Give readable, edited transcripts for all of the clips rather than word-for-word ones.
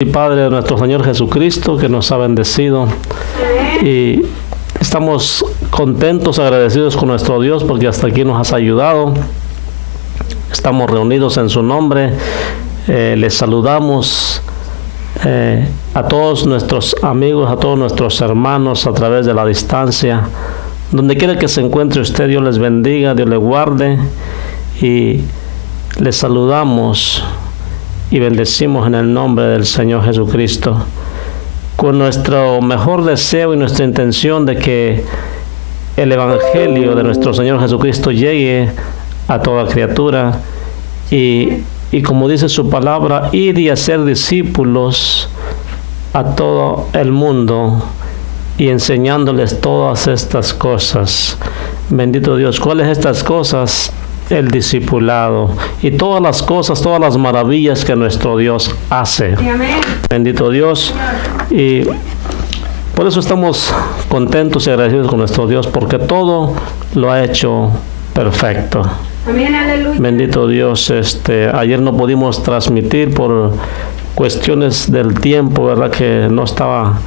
Y Padre de nuestro Señor Jesucristo, que nos ha bendecido, y estamos contentos, agradecidos con nuestro Dios, porque hasta aquí nos has ayudado. Estamos reunidos en su nombre. Les saludamos a todos nuestros amigos, a todos nuestros hermanos a través de la distancia. Donde quiera que se encuentre usted, Dios les bendiga, Dios les guarde, y les saludamos y bendecimos en el nombre del Señor Jesucristo, con nuestro mejor deseo y nuestra intención de que el Evangelio de nuestro Señor Jesucristo llegue a toda criatura, y como dice su palabra, ir y hacer discípulos a todo el mundo y enseñándoles todas estas cosas. Bendito Dios. ¿Cuáles estas cosas? El discipulado y todas las cosas, todas las maravillas que nuestro Dios hace. Amén. Bendito Dios. Y por eso estamos contentos y agradecidos con nuestro Dios, porque todo lo ha hecho perfecto. Amén, aleluya. Bendito Dios. Ayer no pudimos transmitir por cuestiones del tiempo, ¿verdad? Que no estaba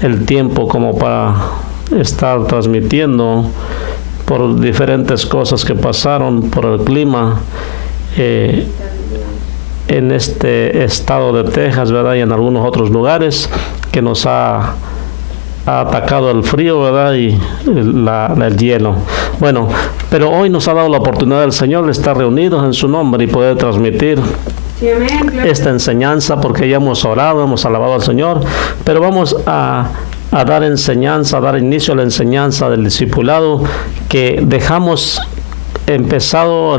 el tiempo como para estar transmitiendo, por diferentes cosas que pasaron, por el clima en este estado de Texas, ¿verdad? Y en algunos otros lugares que nos ha atacado el frío, ¿verdad? Y el hielo. Bueno, pero hoy nos ha dado la oportunidad del Señor de estar reunidos en su nombre y poder transmitir esta enseñanza, porque ya hemos orado, hemos alabado al Señor, pero vamos a dar enseñanza, a dar inicio a la enseñanza del discipulado que dejamos empezado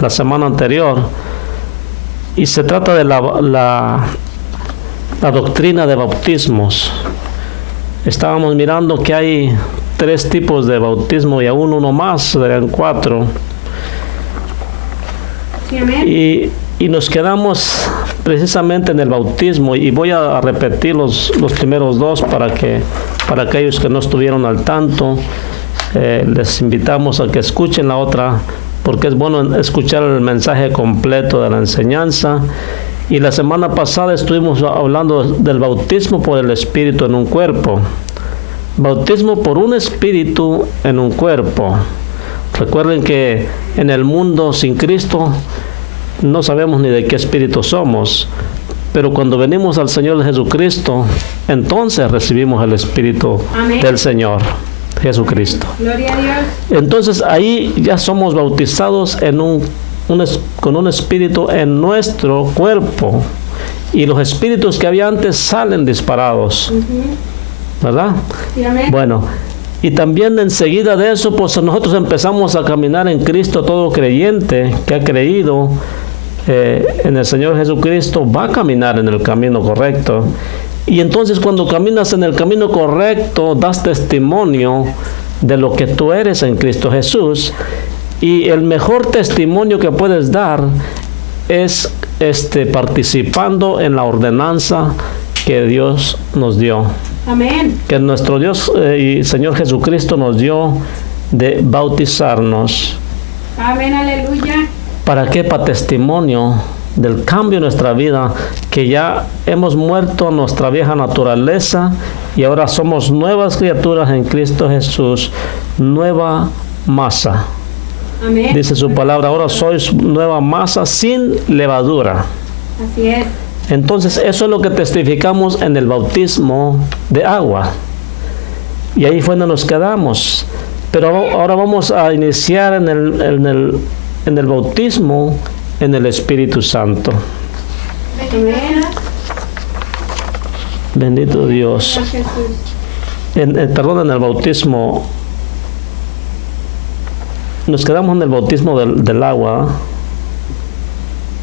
la semana anterior, y se trata de la doctrina de bautismos. Estábamos mirando que hay 3 tipos de bautismo y aún uno más, serían 4. Sí, y nos quedamos precisamente en el bautismo, y voy a repetir los primeros 2 para aquellos que no estuvieron al tanto. Les invitamos a que escuchen la otra, porque es bueno escuchar el mensaje completo de la enseñanza. Y la semana pasada estuvimos hablando del bautismo por el Espíritu en un cuerpo. Bautismo por un Espíritu en un cuerpo. Recuerden que en el mundo sin Cristo no sabemos ni de qué espíritu somos, pero cuando venimos al Señor Jesucristo, entonces recibimos el Espíritu Amén. Del Señor Jesucristo. Gloria a Dios. Entonces ahí ya somos bautizados con un espíritu en nuestro cuerpo, y los espíritus que había antes salen disparados, ¿verdad? Sí, amén. Bueno, y también enseguida de eso, pues nosotros empezamos a caminar en Cristo. Todo creyente que ha creído en el Señor Jesucristo va a caminar en el camino correcto. Y entonces cuando caminas en el camino correcto, das testimonio de lo que tú eres en Cristo Jesús. Y el mejor testimonio que puedes dar es participando en la ordenanza que Dios nos dio. Amén. Que nuestro Dios y Señor Jesucristo nos dio de bautizarnos. Amén, aleluya. ¿Para qué? Para testimonio del cambio en nuestra vida, que ya hemos muerto a nuestra vieja naturaleza y ahora somos nuevas criaturas en Cristo Jesús, nueva masa. Amén. Dice su palabra, ahora sois nueva masa sin levadura. Así es. Entonces eso es lo que testificamos en el bautismo de agua. Y ahí fue donde nos quedamos. Pero ahora vamos a iniciar en el bautismo en el Espíritu Santo. Amén. Bendito Dios. En el bautismo. Nos quedamos en el bautismo del agua.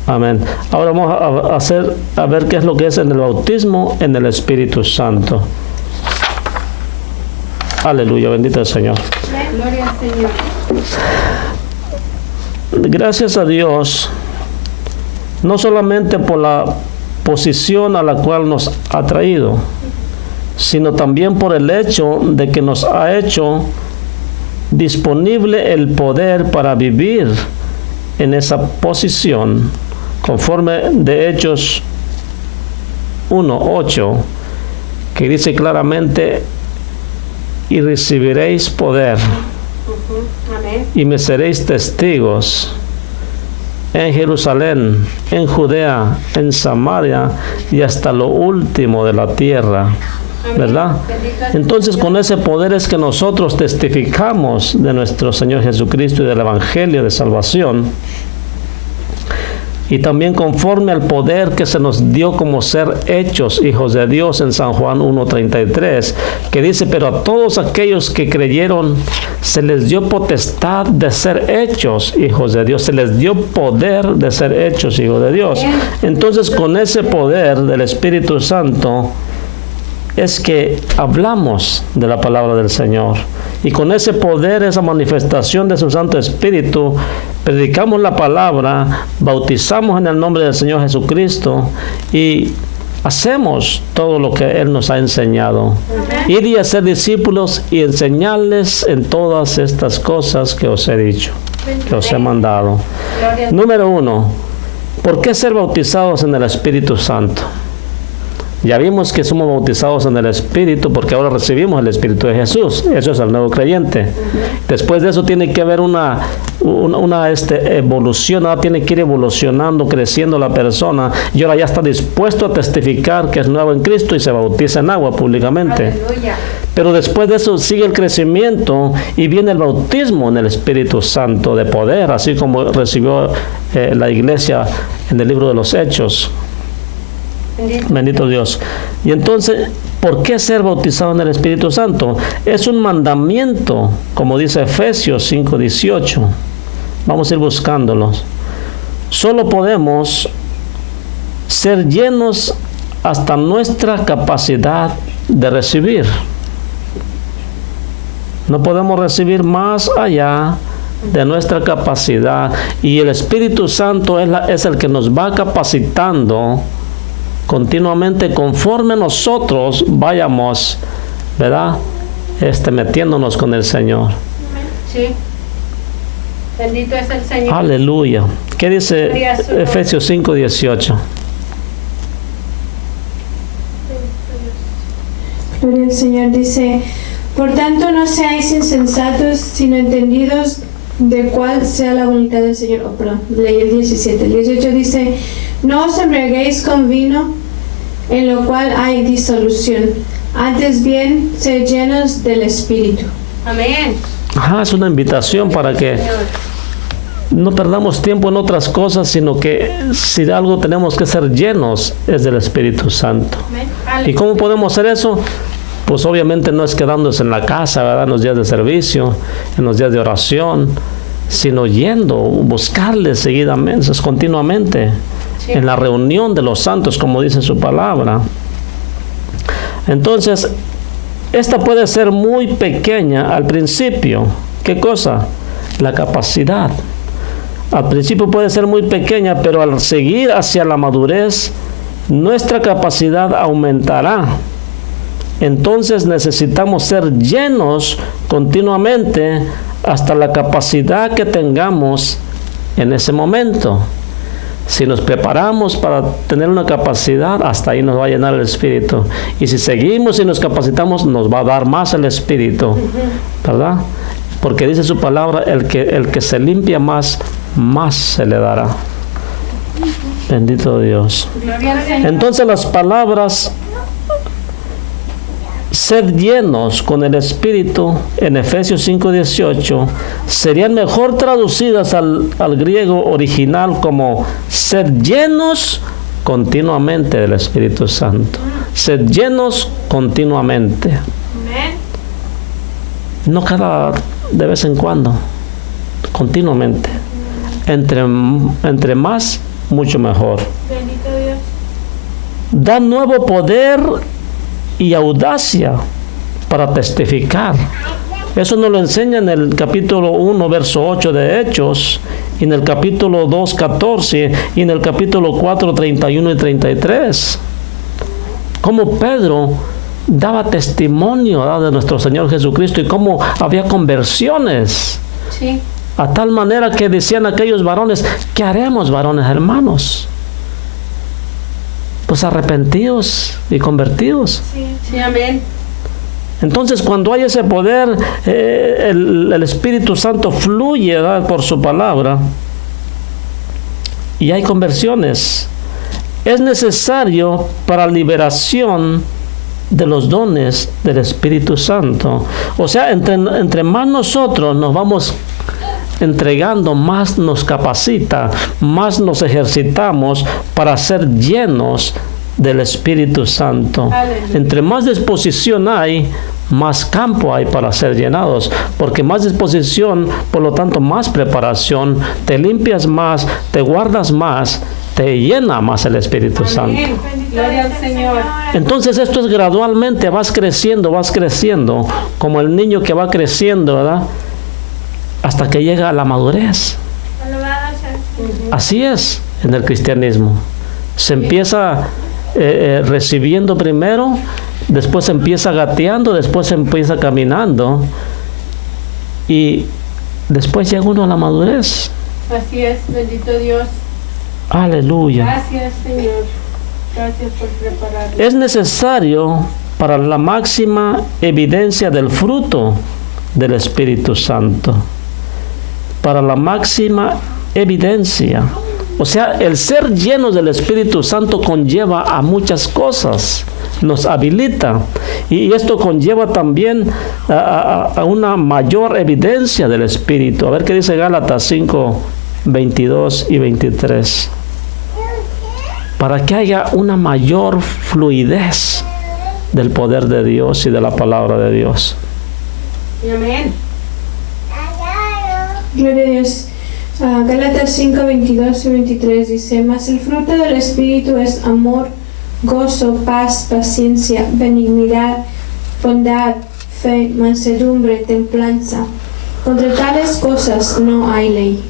Amén. Ahora vamos a ver qué es lo que es en el bautismo en el Espíritu Santo. Aleluya, bendito el Señor. Gloria al Señor. Gracias a Dios, no solamente por la posición a la cual nos ha traído, sino también por el hecho de que nos ha hecho disponible el poder para vivir en esa posición, conforme de Hechos 1:8, que dice claramente, y recibiréis poder, y me seréis testigos en Jerusalén, en Judea, en Samaria y hasta lo último de la tierra. ¿Verdad? Entonces, con ese poder es que nosotros testificamos de nuestro Señor Jesucristo y del Evangelio de salvación. Y también conforme al poder que se nos dio como ser hechos hijos de Dios en San Juan 1:33, que dice, pero a todos aquellos que creyeron se les dio potestad de ser hechos hijos de Dios, se les dio poder de ser hechos hijos de Dios. Entonces, con ese poder del Espíritu Santo es que hablamos de la palabra del Señor. Y con ese poder, esa manifestación de su Santo Espíritu, predicamos la palabra, bautizamos en el nombre del Señor Jesucristo y hacemos todo lo que Él nos ha enseñado. Ir y hacer discípulos y enseñarles en todas estas cosas que os he dicho, que os he mandado. Número 1, ¿por qué ser bautizados en el Espíritu Santo? Ya vimos que somos bautizados en el Espíritu porque ahora recibimos el Espíritu de Jesús. Eso es el nuevo creyente. Después de eso tiene que haber una evolución. Ahora tiene que ir evolucionando, creciendo la persona. Y ahora ya está dispuesto a testificar que es nuevo en Cristo y se bautiza en agua públicamente. Aleluya. Pero después de eso sigue el crecimiento y viene el bautismo en el Espíritu Santo de poder, así como recibió la iglesia en el libro de los Hechos. Bendito Dios. Y entonces, ¿por qué ser bautizado en el Espíritu Santo? Es un mandamiento, como dice Efesios 5:18. Vamos a ir buscándolos. Solo podemos ser llenos hasta nuestra capacidad de recibir. No podemos recibir más allá de nuestra capacidad. Y el Espíritu Santo es el que nos va capacitando continuamente conforme nosotros vayamos, ¿verdad? Metiéndonos con el Señor. Sí. Bendito es el Señor. Aleluya. ¿Qué dice Efesios 5:18? Gloria al Señor. Dice, por tanto no seáis insensatos, sino entendidos de cuál sea la voluntad del Señor. Oh, perdón, leí el 17. El 18 dice, no os embriaguéis con vino, en lo cual hay disolución. Antes bien, sed llenos del Espíritu. Amén. Es una invitación para que no perdamos tiempo en otras cosas, sino que si algo tenemos que ser llenos es del Espíritu Santo. Amén. ¿Y cómo podemos hacer eso? Pues obviamente no es quedándose en la casa, ¿verdad? En los días de servicio, en los días de oración, sino yendo, buscarle seguidamente, continuamente, sí, en la reunión de los santos, como dice su palabra. Entonces, esta puede ser muy pequeña al principio. ¿Qué cosa? La capacidad. Al principio puede ser muy pequeña, pero al seguir hacia la madurez, nuestra capacidad aumentará. Entonces necesitamos ser llenos continuamente hasta la capacidad que tengamos en ese momento. Si nos preparamos para tener una capacidad, hasta ahí nos va a llenar el Espíritu. Y si seguimos y nos capacitamos, nos va a dar más el Espíritu, ¿verdad? Porque dice su palabra, el que se limpia más se le dará. Bendito Dios. Entonces las palabras sed llenos con el Espíritu en Efesios 5:18 serían mejor traducidas al griego original como sed llenos continuamente del Espíritu Santo. Sed llenos continuamente. No de vez en cuando, continuamente. Entre más, mucho mejor. Bendito Dios. Da nuevo poder y audacia para testificar. Eso nos lo enseña en el capítulo 1, verso 8 de Hechos, y en el capítulo 2, 14, y en el capítulo 4, 31 y 33. Como Pedro daba testimonio, ¿verdad?, de nuestro Señor Jesucristo y cómo había conversiones. Sí. A tal manera que decían aquellos varones, ¿qué haremos, varones hermanos? pues arrepentidos y convertidos. Sí, amén. Entonces, cuando hay ese poder, el Espíritu Santo fluye, ¿verdad?, por su palabra y hay conversiones. Es necesario para liberación de los dones del Espíritu Santo. O sea, entre más nosotros nos vamos entregando, más nos capacita, más nos ejercitamos para ser llenos del Espíritu Santo. Aleluya. Entre más disposición hay, más campo hay para ser llenados, porque más disposición, por lo tanto más preparación, te limpias más, te guardas más, te llena más el Espíritu Santo. Amén. Gloria al Señor. Entonces esto es gradualmente, vas creciendo, como el niño que va creciendo, ¿verdad?, hasta que llega a la madurez. Así es en el cristianismo. Se empieza recibiendo primero, después empieza gateando, después empieza caminando y después llega uno a la madurez. Así es, bendito Dios. Aleluya. Gracias, Señor. Gracias por prepararnos. Es necesario para la máxima evidencia del fruto del Espíritu Santo. Para la máxima evidencia. O sea, el ser llenos del Espíritu Santo conlleva a muchas cosas. Nos habilita. Y esto conlleva también a una mayor evidencia del Espíritu. A ver qué dice Gálatas 5, 22 y 23. Para que haya una mayor fluidez del poder de Dios y de la palabra de Dios. Amén. Gloria a Dios. Gálatas 5, 22 y 23 dice: mas el fruto del Espíritu es amor, gozo, paz, paciencia, benignidad, bondad, fe, mansedumbre, templanza. Contra tales cosas no hay ley.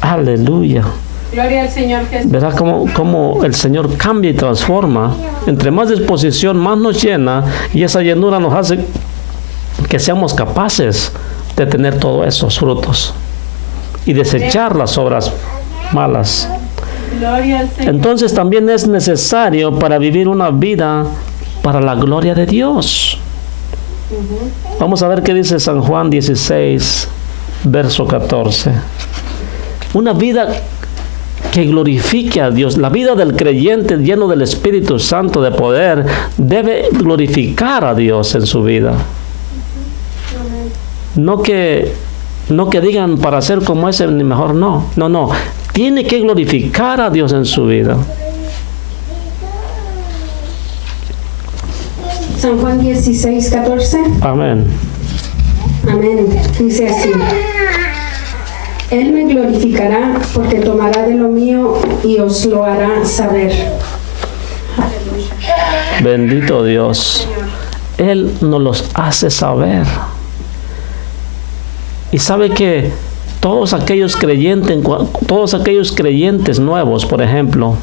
Aleluya. Gloria al Señor Jesús. ¿Verdad cómo el Señor cambia y transforma? Entre más disposición, más nos llena, y esa llenura nos hace que seamos capaces de tener todos esos frutos y desechar las obras malas. Gloria al Señor. Entonces también es necesario para vivir una vida para la gloria de Dios. Vamos a ver qué dice San Juan 16, verso 14. Una vida que glorifique a Dios. La vida del creyente lleno del Espíritu Santo de poder debe glorificar a Dios en su vida. No que digan para ser como ese, ni mejor no. No. Tiene que glorificar a Dios en su vida. San Juan 16, 14. Amén. Amén. Dice así: Él me glorificará porque tomará de lo mío y os lo hará saber. Bendito Dios. Él nos los hace saber. Y sabe que todos aquellos creyentes nuevos, por ejemplo,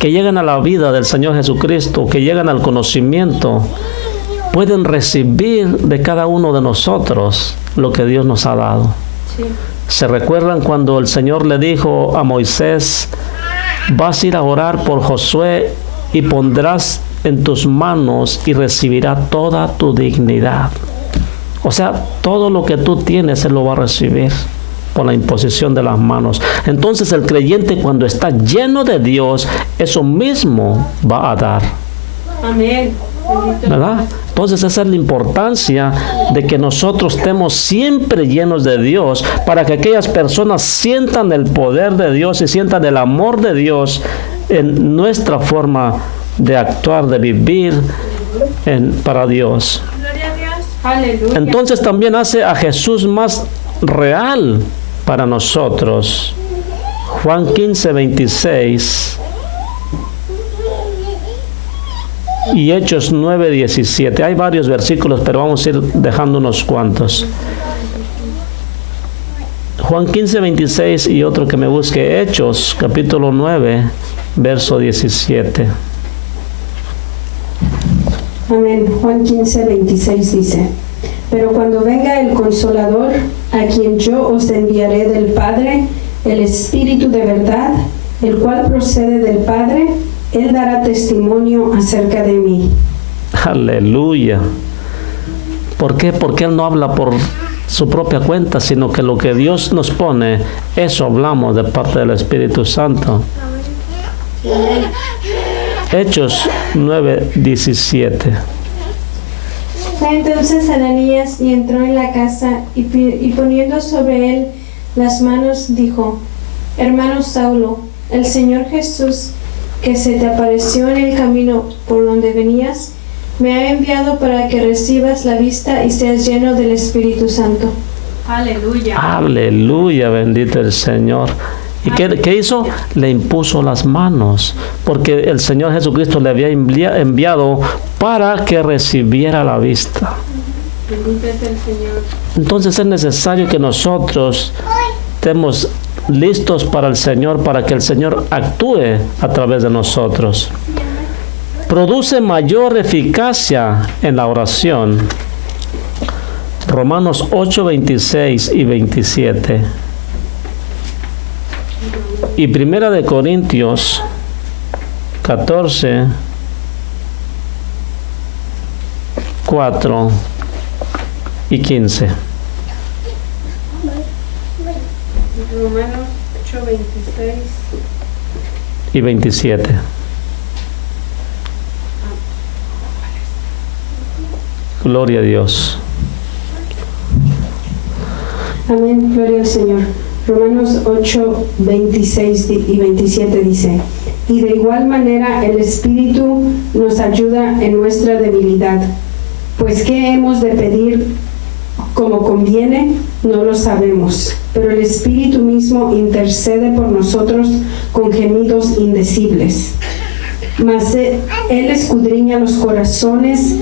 que llegan a la vida del Señor Jesucristo, que llegan al conocimiento, pueden recibir de cada uno de nosotros lo que Dios nos ha dado. Sí. ¿Se recuerdan cuando el Señor le dijo a Moisés: vas a ir a orar por Josué y pondrás en tus manos y recibirá toda tu dignidad? O sea, todo lo que tú tienes, Él lo va a recibir por la imposición de las manos. Entonces el creyente, cuando está lleno de Dios, eso mismo va a dar. Amén. Bendito ¿Verdad? Entonces esa es la importancia de que nosotros estemos siempre llenos de Dios, para que aquellas personas sientan el poder de Dios y sientan el amor de Dios en nuestra forma de actuar, de vivir para Dios. Gloria a Dios. Aleluya. Entonces también hace a Jesús más real para nosotros. Juan 15, 26 y Hechos 9, 17. Hay varios versículos, pero vamos a ir dejando unos cuantos. Juan 15, 26 y otro que me busque, Hechos, capítulo 9, verso 17. Amén. Juan 15, 26 dice: pero cuando venga el Consolador, a quien yo os enviaré del Padre, el Espíritu de verdad, el cual procede del Padre, Él dará testimonio acerca de mí. Aleluya. ¿Por qué? Porque Él no habla por su propia cuenta, sino que lo que Dios nos pone, eso hablamos de parte del Espíritu Santo. Hechos 9:17. Fue entonces Ananías y entró en la casa y poniendo sobre él las manos dijo: Hermano Saulo, el Señor Jesús, que se te apareció en el camino por donde venías, me ha enviado para que recibas la vista y seas lleno del Espíritu Santo. Aleluya. Aleluya, bendito el Señor. ¿Y qué hizo? Le impuso las manos, porque el Señor Jesucristo le había enviado para que recibiera la vista. Bendito es el Señor. Entonces es necesario que nosotros estemos listos para el Señor, para que el Señor actúe a través de nosotros. Produce mayor eficacia en la oración. Romanos 8:26 y 27. Y Primera de Corintios 14, 4 y 15. Romanos 8:26 y 27. Gloria a Dios. Amén, gloria al Señor. Romanos 8, 26 y 27 dice: Y de igual manera el Espíritu nos ayuda en nuestra debilidad, pues ¿qué hemos de pedir como conviene? No lo sabemos, pero el Espíritu mismo intercede por nosotros con gemidos indecibles. Mas Él escudriña los corazones,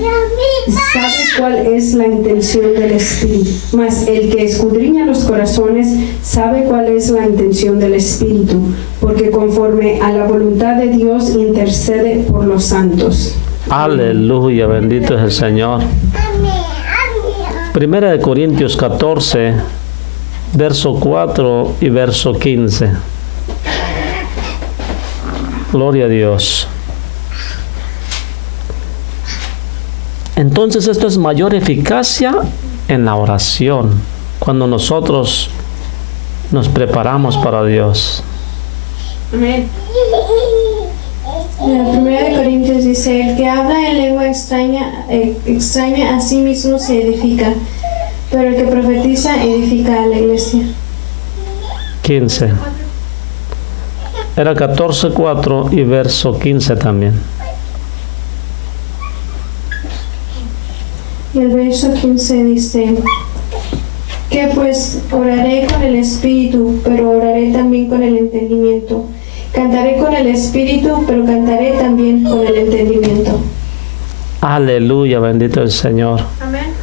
sabe cuál es la intención del Espíritu. Mas el que escudriña los corazones sabe cuál es la intención del Espíritu, porque conforme a la voluntad de Dios intercede por los santos. Aleluya, bendito es el Señor. Primera de Corintios 14, verso 4 y verso 15. Gloria a Dios. Entonces esto es mayor eficacia en la oración, cuando nosotros nos preparamos para Dios. Amén. En la Primera de Corintios dice: el que habla en lengua extraña a sí mismo se edifica, pero el que profetiza edifica a la iglesia. 15. Era 14, 4 y verso 15 también. Y el verso 15 dice: que pues oraré con el espíritu, pero oraré también con el entendimiento. Cantaré con el espíritu, pero cantaré también con el entendimiento. Aleluya, bendito el Señor. Amén.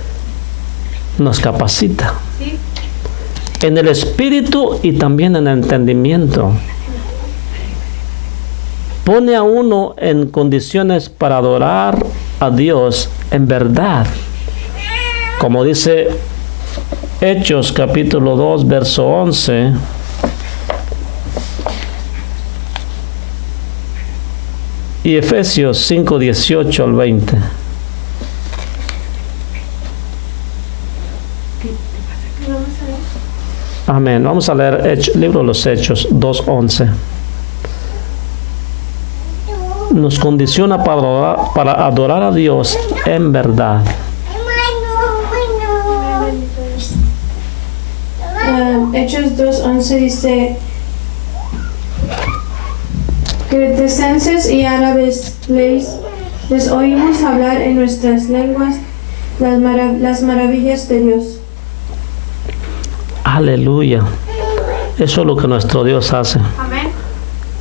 Nos capacita Sí. en el espíritu y también en el entendimiento. Pone a uno en condiciones para adorar a Dios en verdad. Como dice Hechos capítulo 2, verso 11. Y Efesios 5, 18 al 20. Amén. Vamos a leer libro de los Hechos 2:11. Nos condiciona para adorar a Dios en verdad. Hechos 2:11 dice: cretenses y árabes les oímos hablar en nuestras lenguas las maravillas de Dios. Aleluya. Eso es lo que nuestro Dios hace. Amén.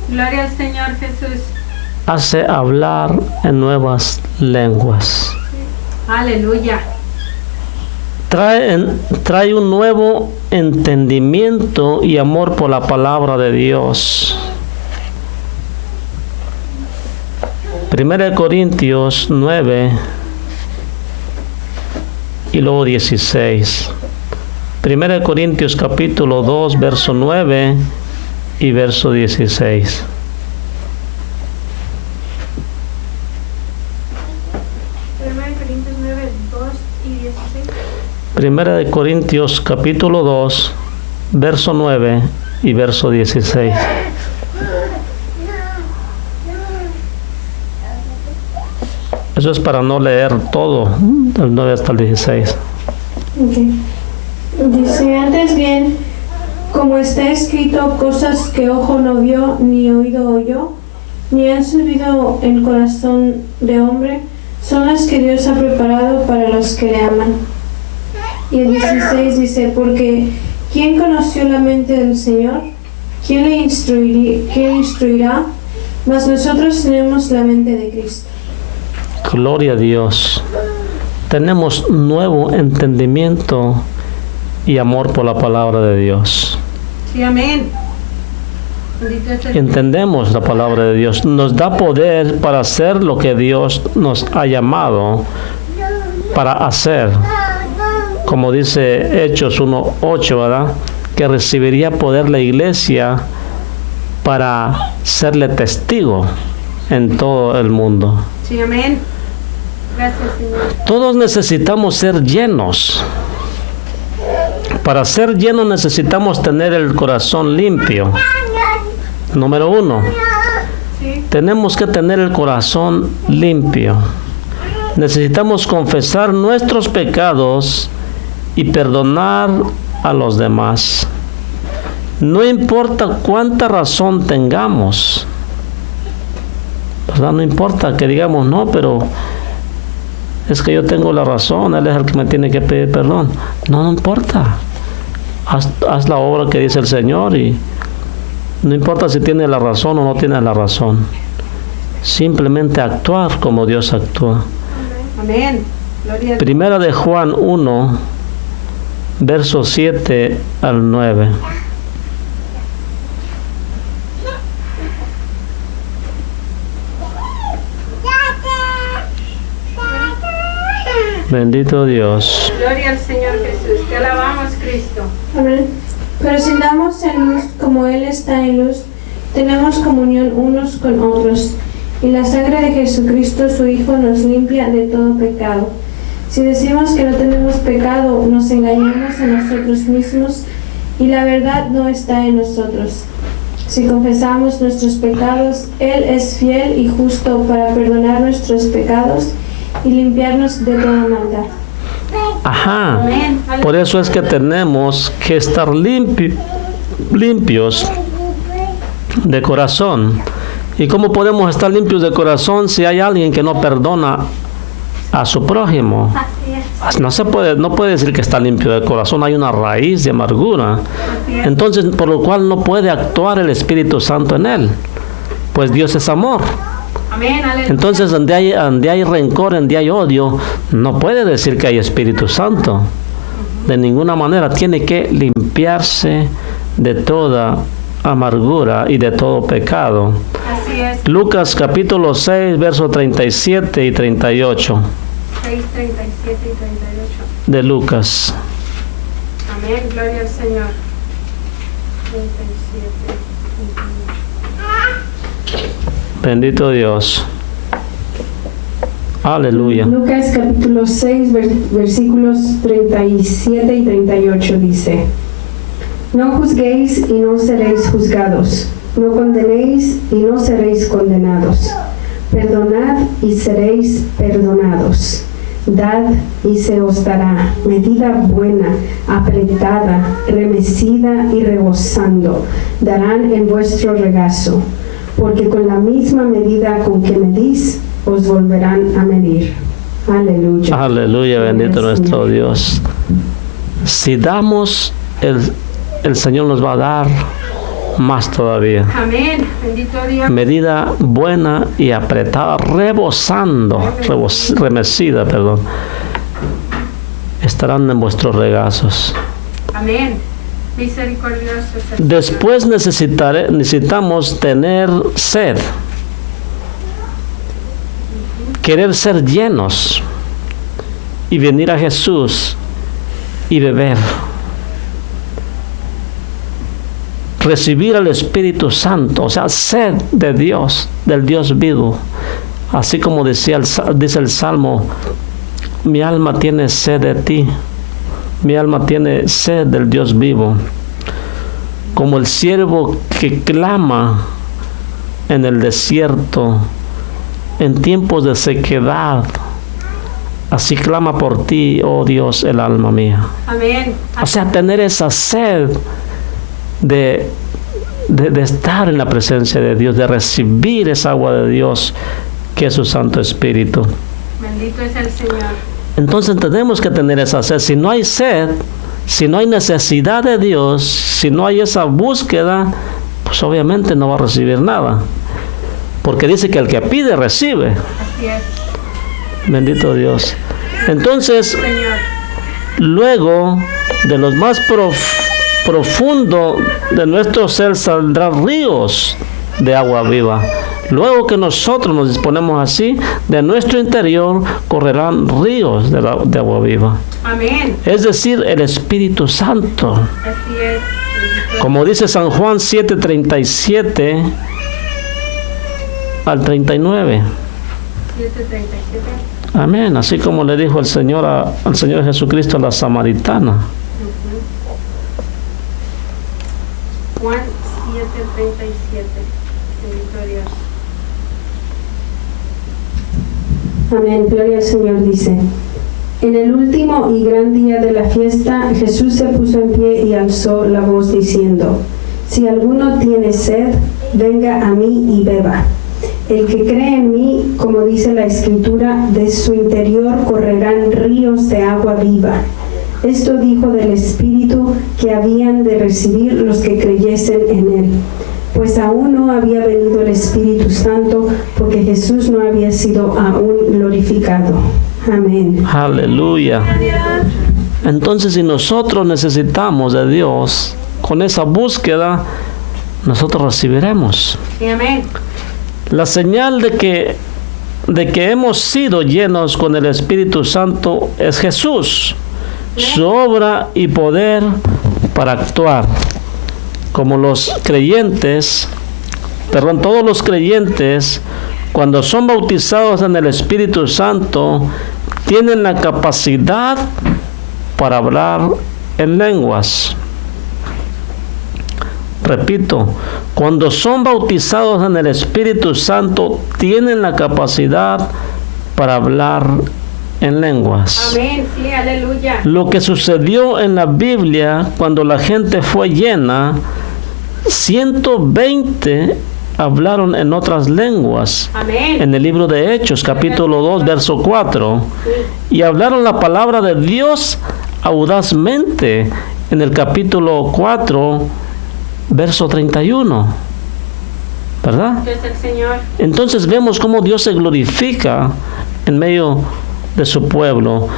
Gloria al Señor Jesús. Hace hablar en nuevas lenguas. Aleluya. Trae un nuevo entendimiento y amor por la palabra de Dios. 1 Corintios 9 y luego 16. 1 Corintios capítulo 2, verso 9 y verso 16. Corintios 9, 2 y 16. Primera de Corintios capítulo 2, verso 9 y verso 16. Eso es para no leer todo, del 9 hasta el 16. Okay. Dice, antes bien, como está escrito, cosas que ojo no vio, ni oído oyó, ni han subido en corazón de hombre, son las que Dios ha preparado para los que le aman. Y el 16 dice, porque ¿quién conoció la mente del Señor? ¿Quién le instruirá? Mas nosotros tenemos la mente de Cristo. Gloria a Dios. Tenemos nuevo entendimiento y amor por la palabra de Dios. Sí, amén. Bendito es el Entendemos la palabra de Dios. Nos da poder para hacer lo que Dios nos ha llamado para hacer. Como dice Hechos 1:8, ¿verdad? Que recibiría poder la iglesia para serle testigo en todo el mundo. Sí, amén. Gracias, Señor. Todos necesitamos ser llenos. Para ser llenos necesitamos tener el corazón limpio. Número 1. Sí. Tenemos que tener el corazón limpio. Necesitamos confesar nuestros pecados y perdonar a los demás. No importa cuánta razón tengamos, ¿verdad? No importa que digamos, no, pero es que yo tengo la razón, Él es el que me tiene que pedir perdón. No importa. Haz la obra que dice el Señor y no importa si tienes la razón o no tienes la razón. Simplemente actuar como Dios actúa. Amén. Gloria a Dios. Primera de Juan 1, versos 7 al 9. Bendito Dios. Gloria al Señor Jesús. Te alabamos, Cristo. Amén. Pero si andamos en luz como Él está en luz, tenemos comunión unos con otros. Y la sangre de Jesucristo, su Hijo, nos limpia de todo pecado. Si decimos que no tenemos pecado, nos engañamos a nosotros mismos y la verdad no está en nosotros. Si confesamos nuestros pecados, Él es fiel y justo para perdonar nuestros pecados y limpiarnos de toda maldad. Ajá. Amén. Por eso es que tenemos que estar limpios de corazón. ¿Y cómo podemos estar limpios de corazón si hay alguien que no perdona a su prójimo? Así es. No puede decir que está limpio de corazón, hay una raíz de amargura. Así es. Entonces, por lo cual no puede actuar el Espíritu Santo en él. Pues Dios es amor. Amén. Aleluya. Entonces, donde hay rencor, donde hay odio, no puede decir que hay Espíritu Santo. De ninguna manera. Tiene que limpiarse de toda amargura y de todo pecado. Así es. Lucas capítulo 6, versos 37 y 38 6, 37 y 38. de Lucas. Amén. Gloria al Señor. 37. 38. Bendito Dios. Aleluya. Lucas capítulo 6, versículos 37 y 38 dice: No juzguéis y no seréis juzgados, no condenéis y no seréis condenados, perdonad y seréis perdonados, dad y se os dará, medida buena, apretada, remecida y rebosando, darán en vuestro regazo, porque con la misma medida con que medís, os volverán a medir. Aleluya. Aleluya, bendito Gloria al nuestro Señor. Dios. Si damos, el Señor nos va a dar más todavía. Amén. Bendito Dios. Medida buena y apretada, remecida, perdón, estarán en vuestros regazos. Amén. Misericordioso es el Después necesitamos tener sed, querer ser llenos y venir a Jesús y beber. Recibir al Espíritu Santo, o sea, sed de Dios, del Dios vivo. Así como dice el Salmo mi alma tiene sed de ti. Mi alma tiene sed del Dios vivo. Como el siervo que clama en el desierto, en tiempos de sequedad, así clama por ti, oh Dios, el alma mía. Amén. O sea, tener esa sed de estar en la presencia de Dios, de recibir esa agua de Dios, que es su Santo Espíritu. Bendito es el Señor. Entonces tenemos que tener esa sed. Si no hay sed, si no hay necesidad de Dios, si no hay esa búsqueda, pues obviamente no va a recibir nada. Porque dice que el que pide, recibe. Así es. Bendito Dios. Entonces, Señor. luego de los más profundo de nuestro ser saldrán ríos de agua viva. Luego que nosotros nos disponemos así, de nuestro interior correrán ríos de agua viva. Amén. Es decir, el Espíritu Santo. Así es. Bendito. Como dice San Juan 7:37 al 39. 7:37. Amén. Así como le dijo el Señor al Señor Jesucristo a la samaritana. Juan 7:37. Bendito Dios. Amén, gloria al Señor. Dice: en el último y gran día de la fiesta, Jesús se puso en pie y alzó la voz diciendo: si alguno tiene sed, venga a mí y beba. El que cree en mí, como dice la Escritura, de su interior correrán ríos de agua viva. Esto dijo del Espíritu que habían de recibir los que creyesen en él, pues aún no había venido el Espíritu Santo, porque Jesús no había sido aún glorificado. Amén. Aleluya. Entonces, si nosotros necesitamos de Dios, con esa búsqueda, nosotros recibiremos. Sí, amén. La señal de que hemos sido llenos con el Espíritu Santo es Jesús, su obra y poder para actuar. Como los creyentes, todos los creyentes, cuando son bautizados en el Espíritu Santo, tienen la capacidad para hablar en lenguas. Repito, cuando son bautizados en el Espíritu Santo, tienen la capacidad para hablar en lenguas. Amén. Sí, aleluya. Lo que sucedió en la Biblia cuando la gente fue llena, 120 hablaron en otras lenguas. Amén. En el libro de Hechos, capítulo 2, verso 4. Y hablaron la palabra de Dios audazmente en el capítulo 4, verso 31. ¿Verdad? Dios el Señor. Entonces vemos cómo Dios se glorifica en medio de su pueblo.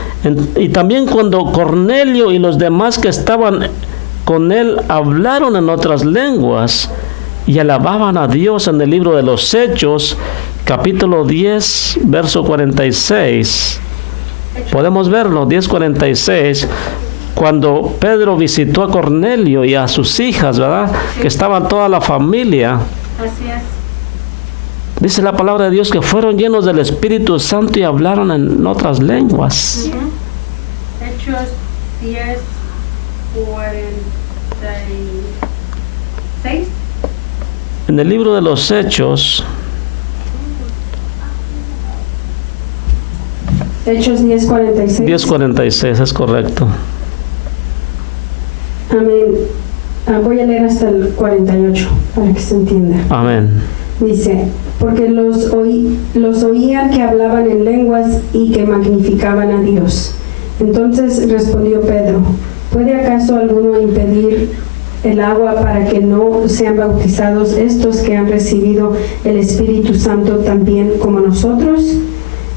Y también cuando Cornelio y los demás que estaban con él hablaron en otras lenguas y alababan a Dios en el libro de los Hechos, capítulo 10, verso 46. Podemos verlo, 10:46. Cuando Pedro visitó a Cornelio y a sus hijas, ¿verdad? Que estaban toda la familia. Así es. Dice la palabra de Dios que fueron llenos del Espíritu Santo y hablaron en otras lenguas. Hechos 10:46. En el libro de los Hechos, Hechos 10:46. 10:46, es correcto. Amén. Voy a leer hasta el 48 para que se entienda. Amén. Dice: porque los oían que hablaban en lenguas y que magnificaban a Dios. Entonces respondió Pedro: ¿puede acaso alguno impedir el agua para que no sean bautizados estos que han recibido el Espíritu Santo también como nosotros?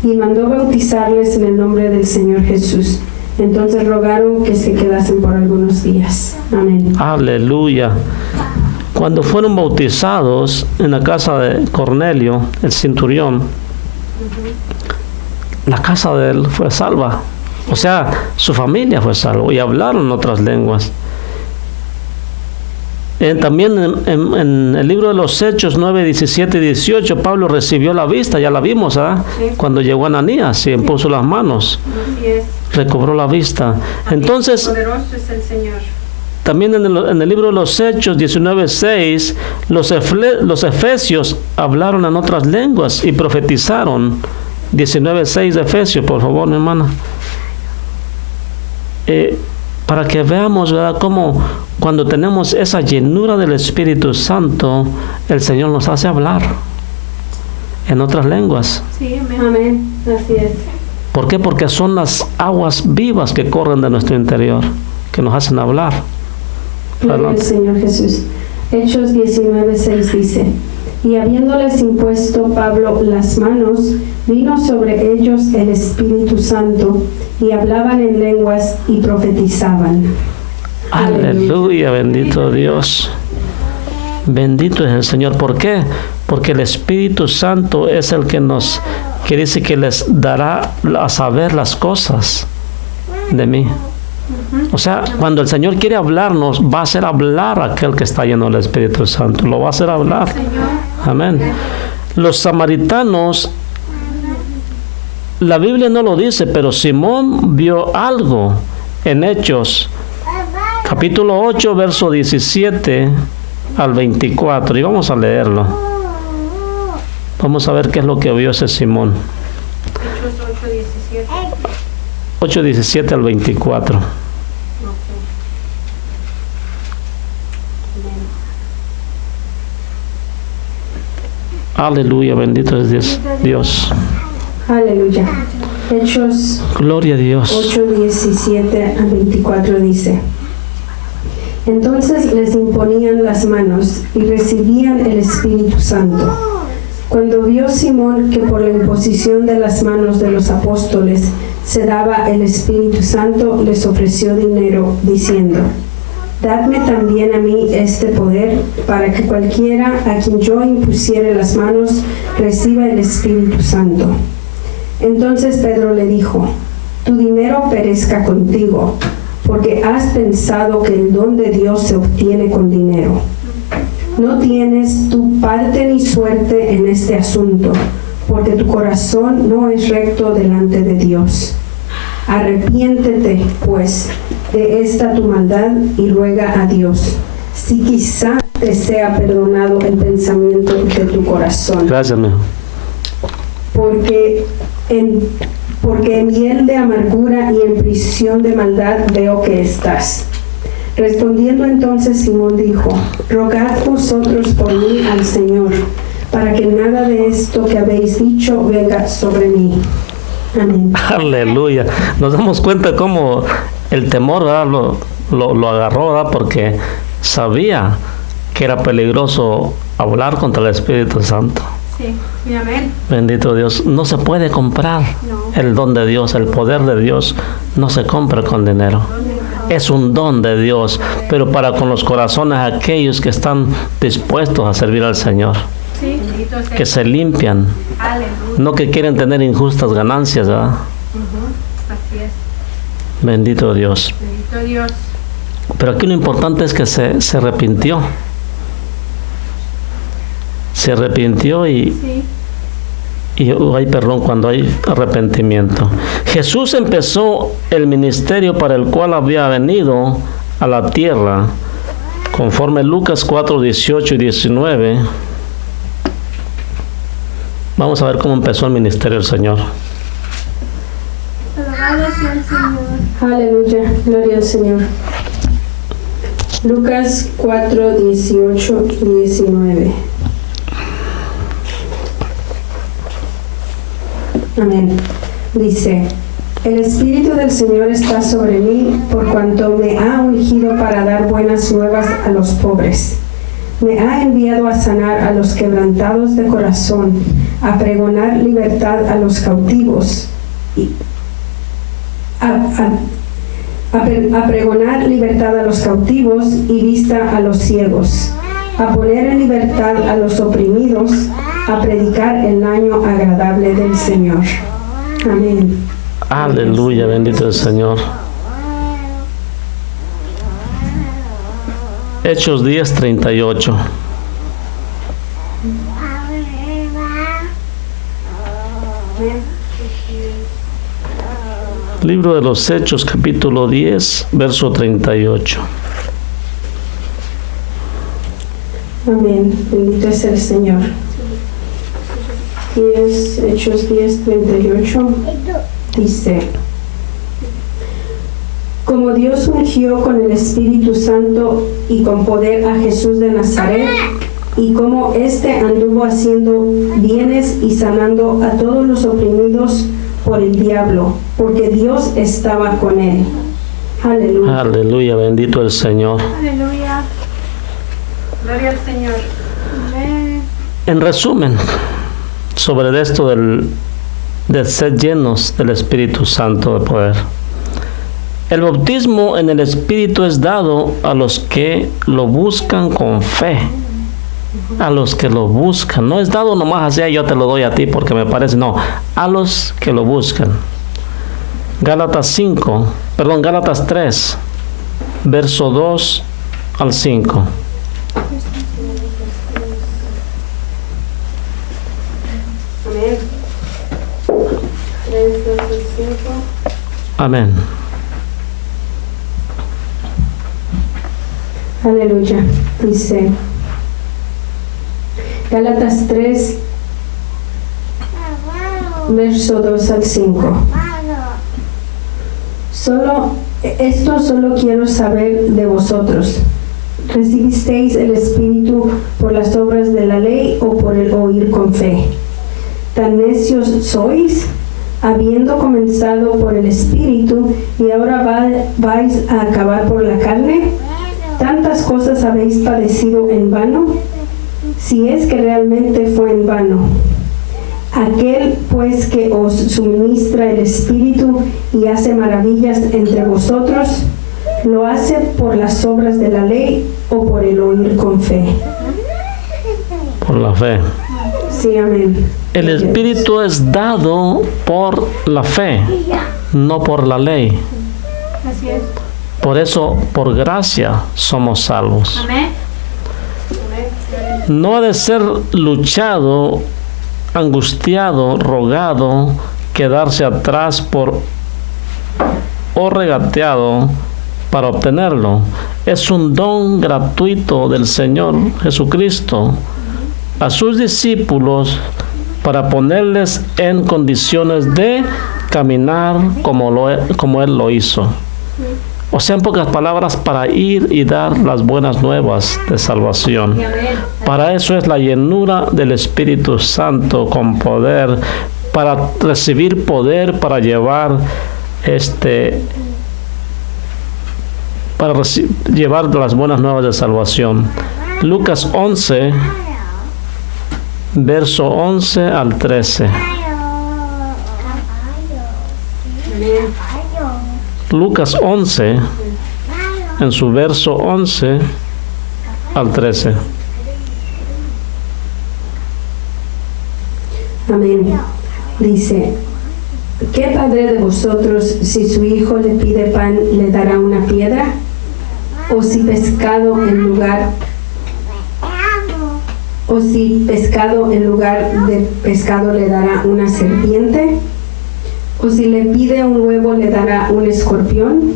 Y mandó bautizarles en el nombre del Señor Jesús. Entonces rogaron que se quedasen por algunos días. Amén. Aleluya. Cuando fueron bautizados en la casa de Cornelio, el centurión, la casa de él fue salva. O sea, su familia fue salva y hablaron otras lenguas. También en el libro de los Hechos 9, 17 y 18, Pablo recibió la vista, ya la vimos, cuando llegó Ananías y impuso las manos, Así es. recobró la vista. Entonces, Poderoso es el Señor. también en el libro de los Hechos 19, 6, los efesios hablaron en otras lenguas y profetizaron. 19, 6 de Efesios, por favor, mi hermana. Para que veamos, ¿verdad?, cómo cuando tenemos esa llenura del Espíritu Santo, el Señor nos hace hablar en otras lenguas. Sí, amén. Amén. Así es. ¿Por qué? Porque son las aguas vivas que corren de nuestro interior, que nos hacen hablar. Gloria al Señor Jesús. Hechos 19:6 dice: y habiéndoles impuesto Pablo las manos, vino sobre ellos el Espíritu Santo, y hablaban en lenguas y profetizaban. Aleluya, bendito Dios. Bendito es el Señor. ¿Por qué? Porque el Espíritu Santo es el que dice que les dará a saber las cosas de mí. O sea, cuando el Señor quiere hablarnos, va a hacer hablar a aquel que está lleno del Espíritu Santo. Lo va a hacer hablar. Amén. Los samaritanos, la Biblia no lo dice, pero Simón vio algo en Hechos, capítulo 8, verso 17 al 24. Y vamos a leerlo. Vamos a ver qué es lo que vio ese Simón. Hechos 8:17. 8, 17 al 24. Aleluya, bendito es Dios. Aleluya. Hechos Gloria a Dios. 8:17 a 24 dice: entonces les imponían las manos y recibían el Espíritu Santo. Cuando vio Simón que por la imposición de las manos de los apóstoles se daba el Espíritu Santo, les ofreció dinero, diciendo: dadme también a mí este poder, para que cualquiera a quien yo impusiere las manos reciba el Espíritu Santo. Entonces Pedro le dijo: tu dinero perezca contigo, porque has pensado que el don de Dios se obtiene con dinero. No tienes tu parte ni suerte en este asunto, porque tu corazón no es recto delante de Dios. Arrepiéntete, pues, de esta tu maldad y ruega a Dios, si quizá te sea perdonado el pensamiento de tu corazón. Gracias, mi hijo. Porque en hiel de amargura y en prisión de maldad veo que estás. Respondiendo entonces Simón dijo: rogad vosotros por mí al Señor, para que nada de esto que habéis dicho venga sobre mí. Amén. Aleluya. Nos damos cuenta cómo el temor, ¿verdad?, lo agarró, ¿verdad?, porque sabía que era peligroso hablar contra el Espíritu Santo. Sí, y amén. Bendito Dios. No se puede comprar el don de Dios, el poder de Dios no se compra con dinero. Es un don de Dios, pero para con los corazones aquellos que están dispuestos a servir al Señor, Sí, bendito es el que se limpian, Aleluya. no que quieren tener injustas ganancias, ¿verdad? Así es. Bendito Dios. Bendito Dios. Pero aquí lo importante es que se arrepintió. Se arrepintió y hay perdón cuando hay arrepentimiento. Jesús empezó el ministerio para el cual había venido a la tierra, conforme Lucas 4, 18 y 19. Vamos a ver cómo empezó el ministerio del Señor. Alabado sea el Señor. Aleluya, gloria al Señor. Lucas 4, 18 y 19. Amén. Dice: el Espíritu del Señor está sobre mí, por cuanto me ha ungido para dar buenas nuevas a los pobres. Me ha enviado a sanar a los quebrantados de corazón, a pregonar libertad a los cautivos, a pregonar libertad a los cautivos y vista a los ciegos, a poner en libertad a los oprimidos, a predicar el año agradable del Señor. Amén. Aleluya, bendito el Señor. Hechos 10:38. Libro de los Hechos, capítulo 10, verso 38. Amén. Bendito es el Señor. Hechos 10:38 dice: como Dios ungió con el Espíritu Santo y con poder a Jesús de Nazaret, y como éste anduvo haciendo bienes y sanando a todos los oprimidos por el diablo, porque Dios estaba con él. Aleluya. Aleluya, bendito el Señor. Aleluya. Gloria al Señor. Amén. En resumen, sobre esto de ser llenos del Espíritu Santo de poder. El bautismo en el Espíritu es dado a los que lo buscan con fe. A los que lo buscan. No es dado nomás así, yo te lo doy a ti porque me parece. No, a los que lo buscan. Gálatas 3, verso 2 al 5. Amén. 3, 2, 5. Amén. Aleluya. Dice Gálatas 3, verso 2 al 5. Solo quiero saber de vosotros. ¿Recibisteis el Espíritu por las obras de la ley o por el oír con fe? ¿Tan necios sois? Habiendo comenzado por el Espíritu y ahora vais a acabar por la carne. ¿Tantas cosas habéis padecido en vano? Si es que realmente fue en vano. Aquel pues que os suministra el Espíritu y hace maravillas entre vosotros, ¿lo hace por las obras de la ley o por el oír con fe? Por la fe. Sí, amén. El Espíritu es dado por la fe, no por la ley. Así es. Por eso, por gracia, somos salvos. Amén. No ha de ser luchado, angustiado, rogado, quedarse atrás o regateado para obtenerlo. Es un don gratuito del Señor Jesucristo a sus discípulos para ponerles en condiciones de caminar como Él lo hizo. O sea, en pocas palabras, para ir y dar las buenas nuevas de salvación. Para eso es la llenura del Espíritu Santo con poder, para recibir poder, para llevar llevar las buenas nuevas de salvación. Lucas 11, verso 11 al 13. Lucas 11, en su verso 11 al 13. Amén. Dice: ¿qué padre de vosotros, si su hijo le pide pan, le dará una piedra? ¿O si pescado en lugar de pescado le dará una serpiente? ¿O si le pide un huevo le dará un escorpión?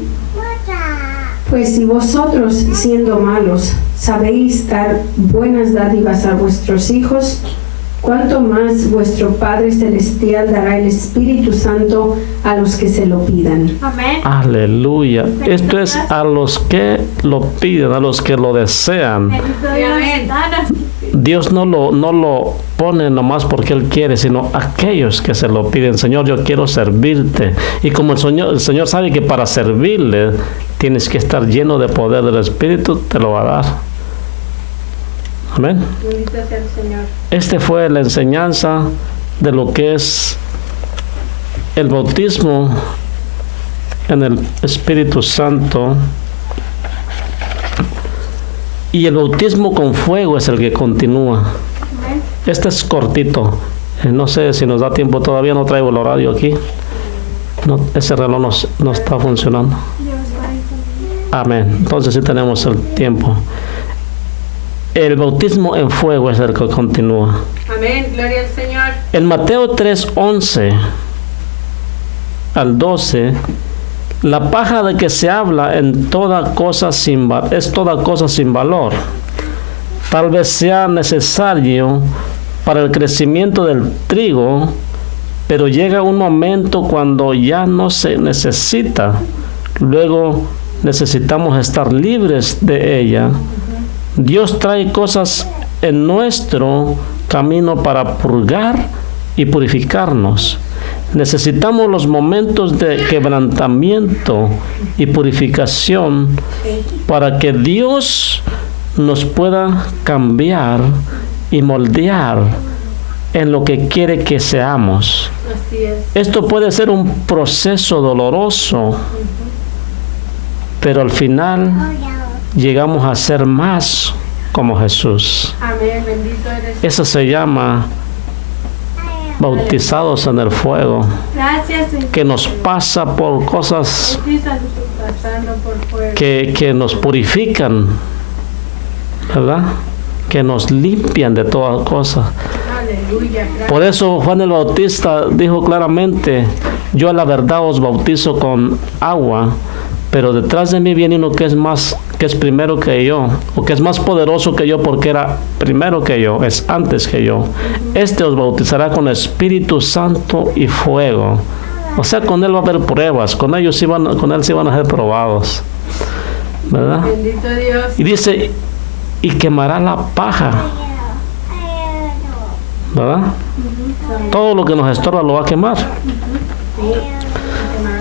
Pues si vosotros, siendo malos, sabéis dar buenas dádivas a vuestros hijos, ¿cuánto más vuestro Padre Celestial dará el Espíritu Santo a los que se lo pidan? Amén. Aleluya. Esto es a los que lo piden, a los que lo desean. Amén. Dios no lo pone nomás porque Él quiere, sino aquellos que se lo piden. Señor, yo quiero servirte. Y como el Señor sabe que para servirle tienes que estar lleno de poder del Espíritu, te lo va a dar. Amén. Bendito sea el Señor. Esta fue la enseñanza de lo que es el bautismo en el Espíritu Santo. Y el bautismo con fuego es el que continúa. Este es cortito. No sé si nos da tiempo, todavía no traigo el horario aquí. No, ese reloj no está funcionando. Amén. Entonces sí tenemos el tiempo. el bautismo en fuego es el que continúa. Amén, gloria al Señor. En Mateo 3:11 al 12, la paja de que se habla en toda cosa es toda cosa sin valor. Tal vez sea necesario para el crecimiento del trigo, pero llega un momento cuando ya no se necesita. Luego necesitamos estar libres de ella. Dios trae cosas en nuestro camino para purgar y purificarnos. Necesitamos los momentos de quebrantamiento y purificación para que Dios nos pueda cambiar y moldear en lo que quiere que seamos. Así es. Esto puede ser un proceso doloroso, pero al final llegamos a ser más como Jesús. Amén, bendito eres. Eso se llama bautizados en el fuego, Gracias, Señor. que nos pasa por cosas Pasando por fuego. que nos purifican, ¿verdad? Que nos limpian de todas cosas. Aleluya, gracias. Por eso Juan el Bautista dijo claramente: yo a la verdad os bautizo con agua, pero detrás de mí viene uno que es primero que yo, o que es más poderoso que yo, porque era primero que yo, es antes que yo. Este os bautizará con Espíritu Santo y fuego. O sea, con él va a haber pruebas, con él sí van a ser probados, ¿verdad? Bendito Dios. Y dice, y quemará la paja, ¿verdad? Todo lo que nos estorba lo va a quemar. Quemará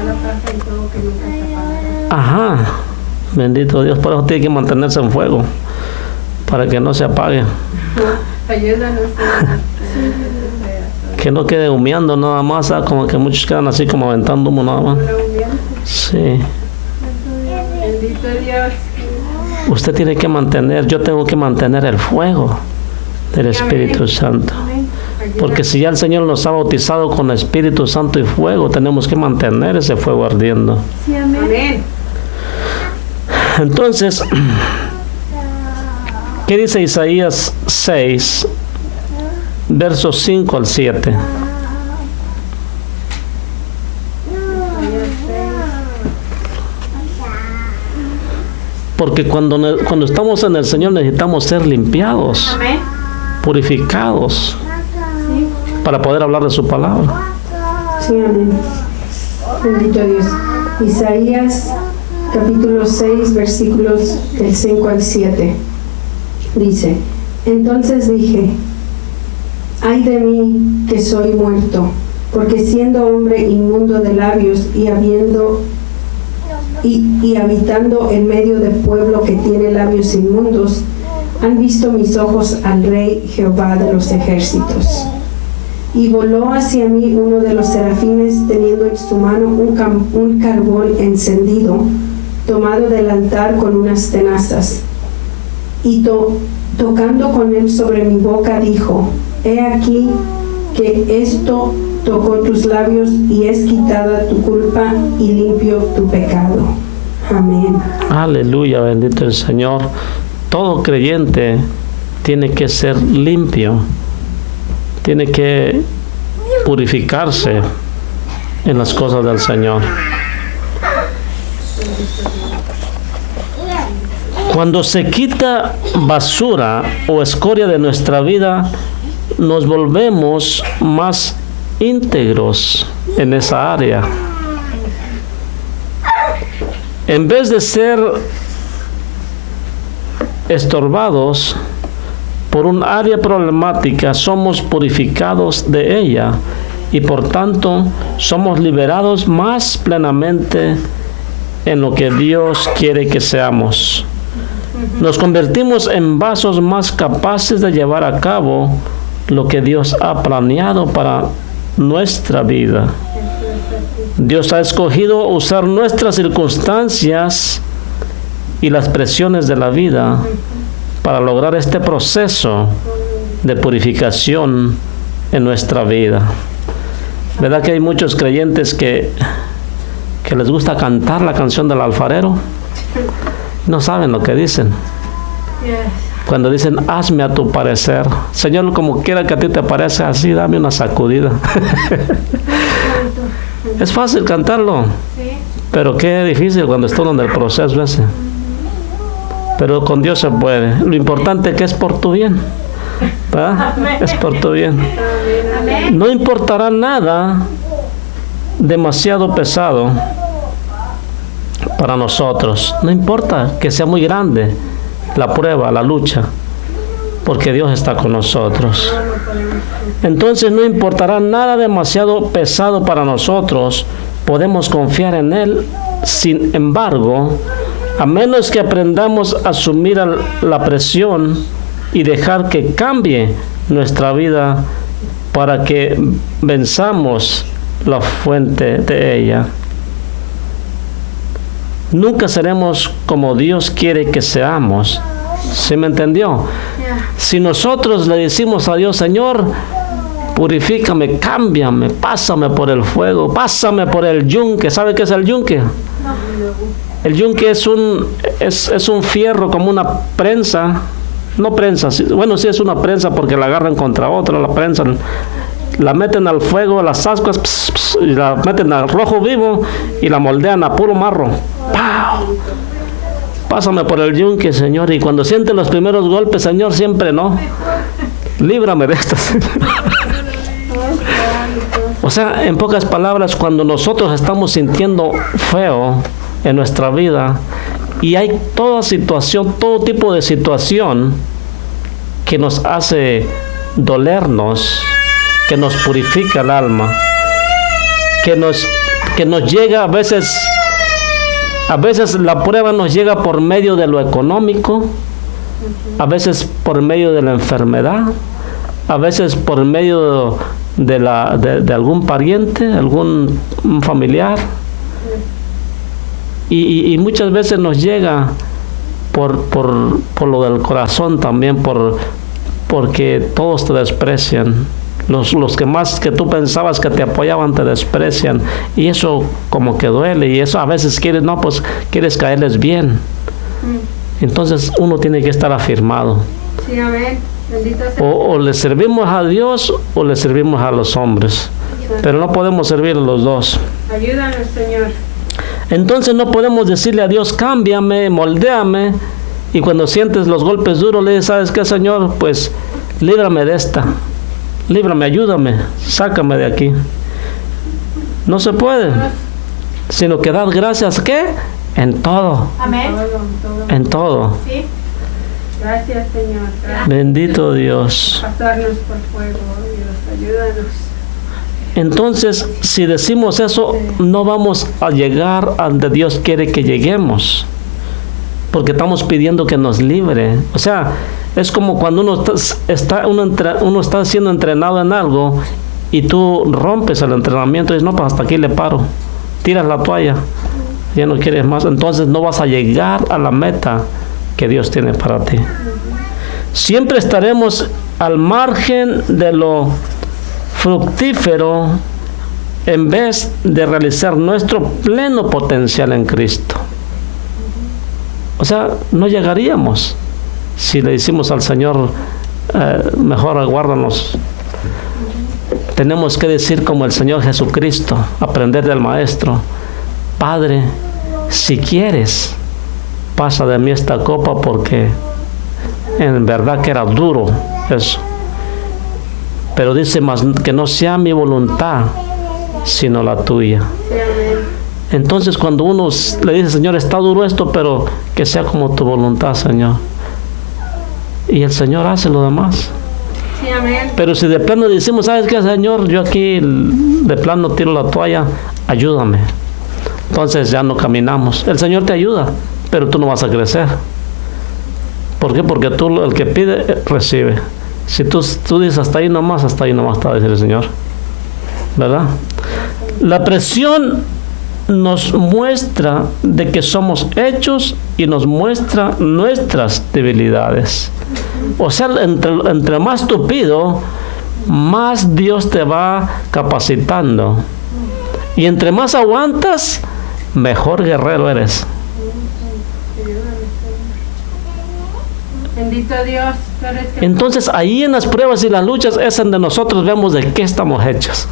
la paja y todo que nunca se apagará. Ajá, bendito Dios, por eso tiene que mantenerse en fuego, para que no se apague, Ayúdanos, Señor. que no quede humeando nada más, ¿sabes? Como que muchos quedan así como aventando humo nada más. Sí, Bendito Dios. usted tiene que mantener, yo tengo que mantener el fuego del Espíritu Santo, porque si ya el Señor nos ha bautizado con Espíritu Santo y fuego, tenemos que mantener ese fuego ardiendo. Sí, amén. Amén. Entonces, ¿qué dice Isaías 6, versos 5 al 7? Porque cuando estamos en el Señor necesitamos ser limpiados, Amén. purificados, para poder hablar de su palabra. Sí, amén. Bendito Dios. Isaías capítulo 6, versículos del 5 al 7. Dice, entonces dije, ay de mí que soy muerto, porque siendo hombre inmundo de labios y habitando en medio de pueblo que tiene labios inmundos, han visto mis ojos al Rey Jehová de los ejércitos. Y voló hacia mí uno de los serafines, teniendo en su mano un carbón encendido, tomado del altar con unas tenazas. Y tocando con él sobre mi boca, dijo, he aquí que esto tocó tus labios y es quitada tu culpa y limpio tu pecado. Amén. Aleluya, bendito el Señor. Todo creyente tiene que ser limpio, tiene que purificarse en las cosas del Señor. Cuando se quita basura o escoria de nuestra vida, nos volvemos más íntegros en esa área. En vez de ser estorbados por un área problemática, somos purificados de ella y por tanto somos liberados más plenamente en lo que Dios quiere que seamos. Nos convertimos en vasos más capaces de llevar a cabo lo que Dios ha planeado para nuestra vida. Dios ha escogido usar nuestras circunstancias y las presiones de la vida para lograr este proceso de purificación en nuestra vida. ¿Verdad que hay muchos creyentes que les gusta cantar la canción del alfarero? No saben lo que dicen. Cuando dicen, hazme a tu parecer. Señor, como quiera que a ti te parezca así, dame una sacudida. Es fácil cantarlo, pero qué difícil cuando está uno en el proceso ese. Pero con Dios se puede. Lo importante es que es por tu bien, ¿verdad? Es por tu bien. No importará nada demasiado pesado para nosotros. No importa que sea muy grande la prueba, la lucha, porque Dios está con nosotros. Entonces no importará nada demasiado pesado para nosotros. Podemos confiar en Él. Sin embargo, a menos que aprendamos a asumir la presión y dejar que cambie nuestra vida para que venzamos la fuente de ella, nunca seremos como Dios quiere que seamos. ¿Sí me entendió? Si nosotros le decimos a Dios, Señor, purifícame, cámbiame, pásame por el fuego, pásame por el yunque. ¿Sabe qué es el yunque? El yunque es un fierro como una prensa. No prensa, bueno, sí es una prensa porque la agarran contra otra, la prensan, la meten al fuego, las ascuas, y la meten al rojo vivo y la moldean a puro marro. ¡Pau! Pásame por el yunque, Señor, y cuando siente los primeros golpes, Señor, siempre no. Líbrame de esto, Señor. O sea, en pocas palabras, cuando nosotros estamos sintiendo feo en nuestra vida y hay toda situación, todo tipo de situación que nos hace dolernos, que nos purifica el alma, que nos llega a veces la prueba nos llega por medio de lo económico, a veces por medio de la enfermedad, a veces por medio de algún pariente, algún familiar, y muchas veces nos llega por lo del corazón también, porque todos te desprecian. Los que más que tú pensabas que te apoyaban te desprecian, y eso como que duele, y eso a veces quieres caerles bien. Entonces uno tiene que estar afirmado. Sí, amén. Bendito sea. O le servimos a Dios o le servimos a los hombres, pero no podemos servir a los dos. Ayúdanos, Señor. Entonces no podemos decirle a Dios, cámbiame, moldéame, y cuando sientes los golpes duros le dices, ¿sabes qué, Señor? Pues líbrame de esta, líbrame, ayúdame, sácame de aquí. No se puede, sino que dar gracias, ¿qué? En todo. Amén. En todo. Sí. Gracias, Señor. Gracias. Bendito Dios. Pasarnos por fuego, Dios, ayúdanos. Entonces, si decimos eso, no vamos a llegar a donde Dios quiere que lleguemos, porque estamos pidiendo que nos libre. O sea, es como cuando uno está siendo entrenado en algo y tú rompes el entrenamiento y dices, no, pues hasta aquí le paro. Tiras la toalla, ya no quieres más. Entonces no vas a llegar a la meta que Dios tiene para ti. Siempre estaremos al margen de lo fructífero en vez de realizar nuestro pleno potencial en Cristo. O sea, no llegaríamos si le decimos al Señor, mejor aguárdanos. Tenemos que decir como el Señor Jesucristo, aprender del Maestro, Padre, si quieres, pasa de mí esta copa, porque en verdad que era duro eso. Pero dice, más que no sea mi voluntad, sino la tuya. Entonces cuando uno le dice, Señor, está duro esto, pero que sea como tu voluntad, Señor. Y el Señor hace lo demás. Sí, amén. Pero si de plano decimos, ¿sabes qué, Señor? Yo aquí de plano tiro la toalla, ayúdame. Entonces ya no caminamos. El Señor te ayuda, pero tú no vas a crecer. ¿Por qué? Porque tú, el que pide, recibe. Si tú dices hasta ahí nomás te va a decir el Señor. ¿Verdad? La presión nos muestra de que somos hechos y nos muestra nuestras debilidades. O sea, entre más tú pido, más Dios te va capacitando. Y entre más aguantas, mejor guerrero eres. Bendito Dios, tú eres que... Entonces ahí en las pruebas y las luchas es donde nosotros vemos de qué estamos hechos.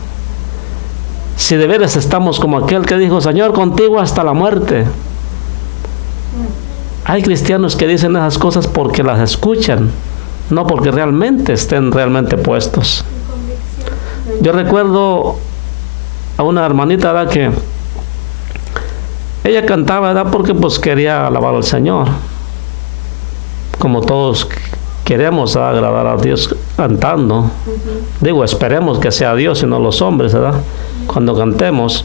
Si de veras estamos como aquel que dijo, Señor, contigo hasta la muerte. Hay cristianos que dicen esas cosas porque las escuchan, no porque realmente estén realmente puestos. Yo recuerdo a una hermanita, ¿verdad?, que ella cantaba, ¿verdad?, porque pues quería alabar al Señor. Como todos queremos agradar a Dios cantando. Digo, esperemos que sea Dios y no los hombres, ¿verdad?, cuando cantemos.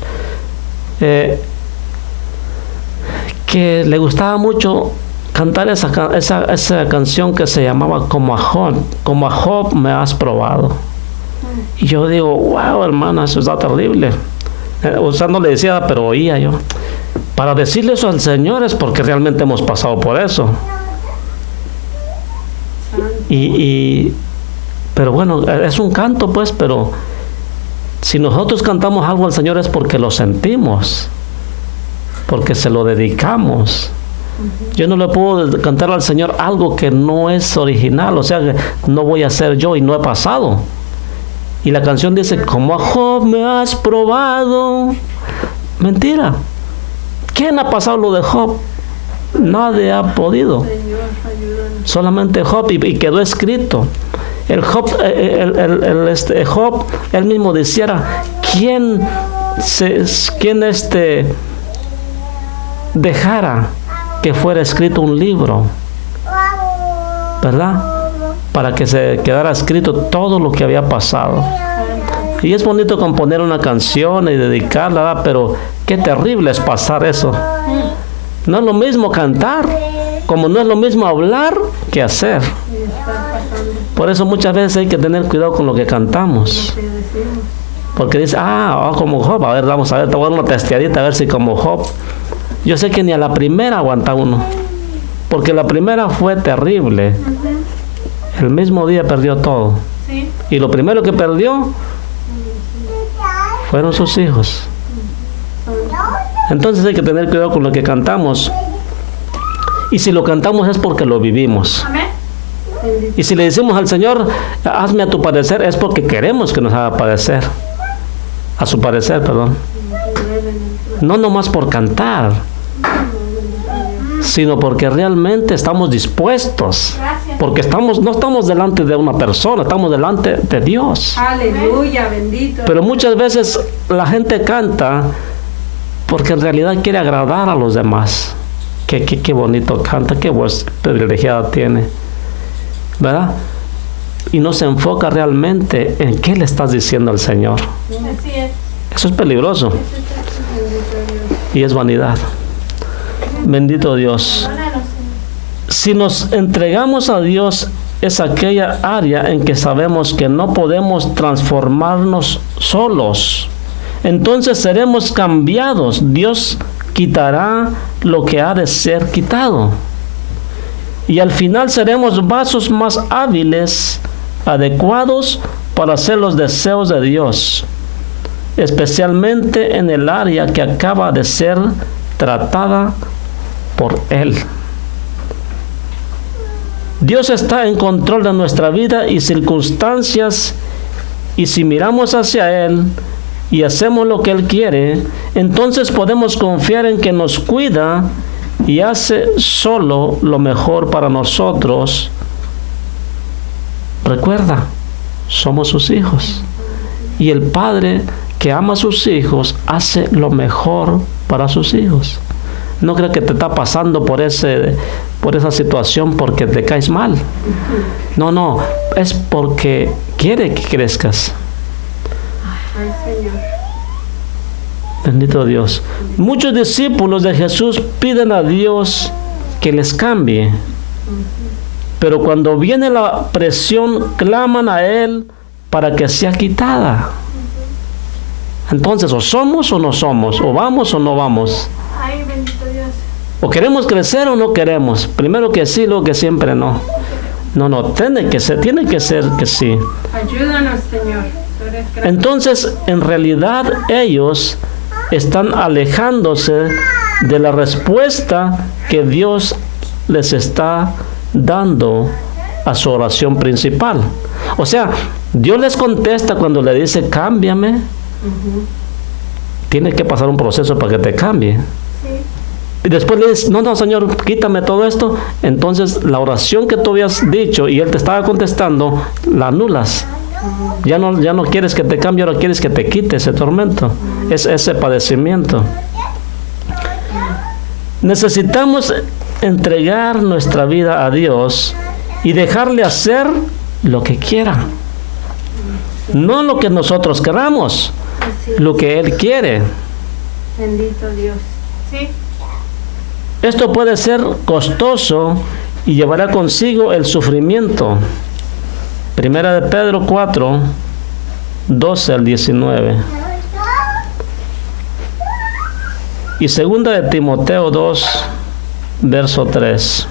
Que le gustaba mucho cantar esa canción que se llamaba Como a Job me has probado. Y yo digo, wow, hermana, eso está terrible. O sea, no le decía, pero oía yo. Para decirle eso al Señor es porque realmente hemos pasado por eso. Pero bueno, es un canto pues, pero si nosotros cantamos algo al Señor es porque lo sentimos, porque se lo dedicamos. Yo no le puedo cantar al Señor algo que no es original, o sea que no voy a ser yo y no he pasado. Y la canción dice, como a Job me has probado. Mentira. ¿Quién ha pasado lo de Job? Nadie ha podido. Solamente Job, y quedó escrito. Job, él mismo decía, ¿quién dejara que fuera escrito un libro? ¿Verdad? Para que se quedara escrito todo lo que había pasado. Y es bonito componer una canción y dedicarla, ¿verdad? Pero qué terrible es pasar eso. No es lo mismo cantar, como no es lo mismo hablar que hacer. Por eso muchas veces hay que tener cuidado con lo que cantamos. Porque dice, como Job, a ver, vamos a ver, te voy a dar una testeadita a ver si como Job. Yo sé que ni a la primera aguanta uno, porque la primera fue terrible. El mismo día perdió todo. Y lo primero que perdió fueron sus hijos. Entonces hay que tener cuidado con lo que cantamos. Y si lo cantamos es porque lo vivimos. Y si le decimos al Señor, hazme a tu parecer, es porque queremos que nos haga parecer. A su parecer, perdón. No nomás por cantar, sino porque realmente estamos dispuestos. Porque no estamos delante de una persona, estamos delante de Dios. Aleluya, bendito. Pero muchas veces la gente canta porque en realidad quiere agradar a los demás. Qué bonito canta, qué voz privilegiada tiene, ¿verdad? Y no se enfoca realmente en qué le estás diciendo al Señor. Así es. Eso es peligroso. Y es vanidad. Bendito Dios. Si nos entregamos a Dios, es aquella área en que sabemos que no podemos transformarnos solos. Entonces seremos cambiados. Dios quitará lo que ha de ser quitado. Y al final seremos vasos más hábiles, adecuados para hacer los deseos de Dios, especialmente en el área que acaba de ser tratada por Él. Dios está en control de nuestra vida y circunstancias, y si miramos hacia Él y hacemos lo que Él quiere, entonces podemos confiar en que nos cuida y hace solo lo mejor para nosotros. Recuerda, somos sus hijos, y el Padre que ama a sus hijos hace lo mejor para sus hijos. No creas que te está pasando por esa situación porque te caes mal. No, es porque quiere que crezcas. Ay, Señor. Bendito Dios. Muchos discípulos de Jesús piden a Dios que les cambie, pero cuando viene la presión, claman a Él para que sea quitada. Entonces, o somos o no somos, o vamos o no vamos. Ay, bendito Dios. O queremos crecer o no queremos. Primero que sí, luego que siempre no. No, tiene que ser que sí. Ayúdanos, Señor. Tú eres grande. Entonces, en realidad, ellos están alejándose de la respuesta que Dios les está dando a su oración principal. O sea, Dios les contesta cuando le dice, cámbiame. Tiene que pasar un proceso para que te cambie. Y después le dices, no, Señor, quítame todo esto. Entonces la oración que tú habías dicho y Él te estaba contestando, la anulas. Ya no quieres que te cambie, ahora quieres que te quite ese tormento, ese padecimiento. Necesitamos entregar nuestra vida a Dios y dejarle hacer lo que quiera. No lo que nosotros queramos, lo que Él quiere. Bendito Dios. Sí. Esto puede ser costoso y llevará consigo el sufrimiento. Primera de Pedro 4, 12 al 19. Y segunda de Timoteo 2, verso 3.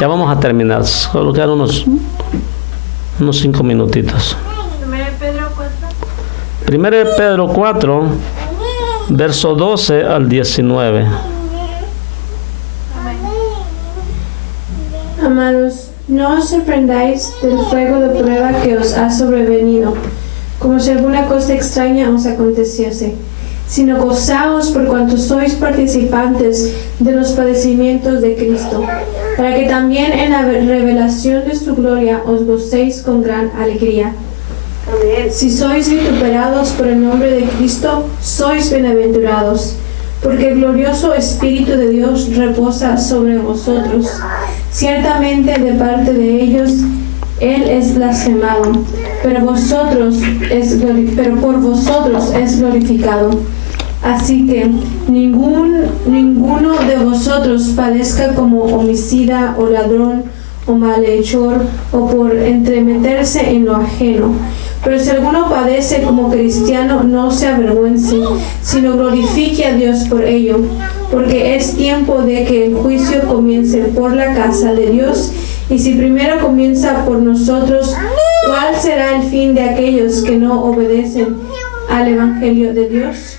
Ya vamos a terminar, solo quedan unos 5 minutitos. Primera de Pedro 4, verso 12 al 19. Amados, no os sorprendáis del fuego de prueba que os ha sobrevenido, como si alguna cosa extraña os aconteciese, sino gozaos por cuanto sois participantes de los padecimientos de Cristo, para que también en la revelación de su gloria os gocéis con gran alegría. Si sois vituperados por el nombre de Cristo, sois bienaventurados, porque el glorioso Espíritu de Dios reposa sobre vosotros. Ciertamente de parte de ellos Él es blasfemado, pero por vosotros es glorificado. Así que ninguno de vosotros padezca como homicida o ladrón o malhechor o por entremeterse en lo ajeno. Pero si alguno padece como cristiano, no se avergüence, sino glorifique a Dios por ello, porque es tiempo de que el juicio comience por la casa de Dios, y si primero comienza por nosotros, ¿cuál será el fin de aquellos que no obedecen al Evangelio de Dios?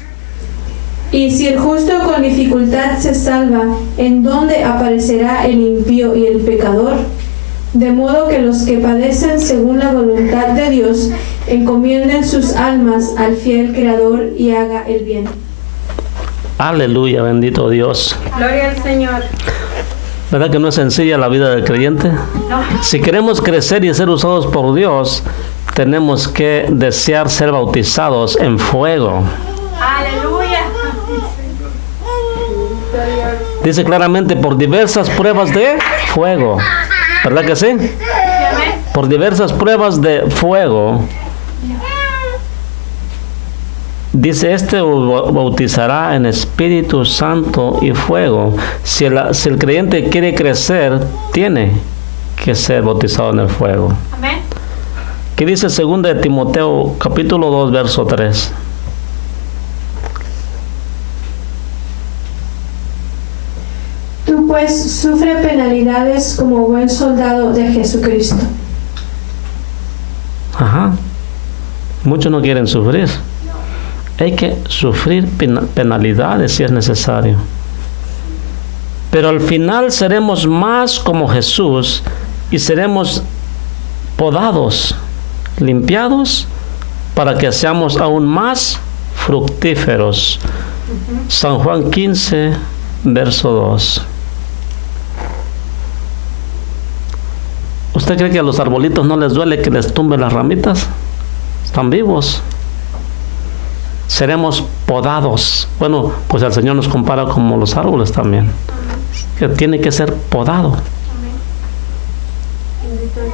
Y si el justo con dificultad se salva, ¿en dónde aparecerá el impío y el pecador? De modo que los que padecen según la voluntad de Dios encomienden sus almas al fiel Creador y haga el bien. Aleluya, bendito Dios. Gloria al Señor. ¿Verdad que no es sencilla la vida del creyente? No. Si queremos crecer y ser usados por Dios, tenemos que desear ser bautizados en fuego. Aleluya. Dice claramente, por diversas pruebas de fuego. ¿Verdad que sí? Por diversas pruebas de fuego. Dice, bautizará en Espíritu Santo y fuego. Si el creyente quiere crecer, tiene que ser bautizado en el fuego. Amén. ¿Qué dice 2 de Timoteo, capítulo 2, verso 3? Tú pues sufre penalidades como buen soldado de Jesucristo. Ajá. Muchos no quieren sufrir. Hay que sufrir penalidades si es necesario. Pero al final seremos más como Jesús y seremos podados, limpiados, para que seamos aún más fructíferos. San Juan 15, verso 2. ¿Usted cree que a los arbolitos no les duele que les tumben las ramitas? Están vivos. Seremos podados. Bueno, pues el Señor nos compara como los árboles también, que tiene que ser podado.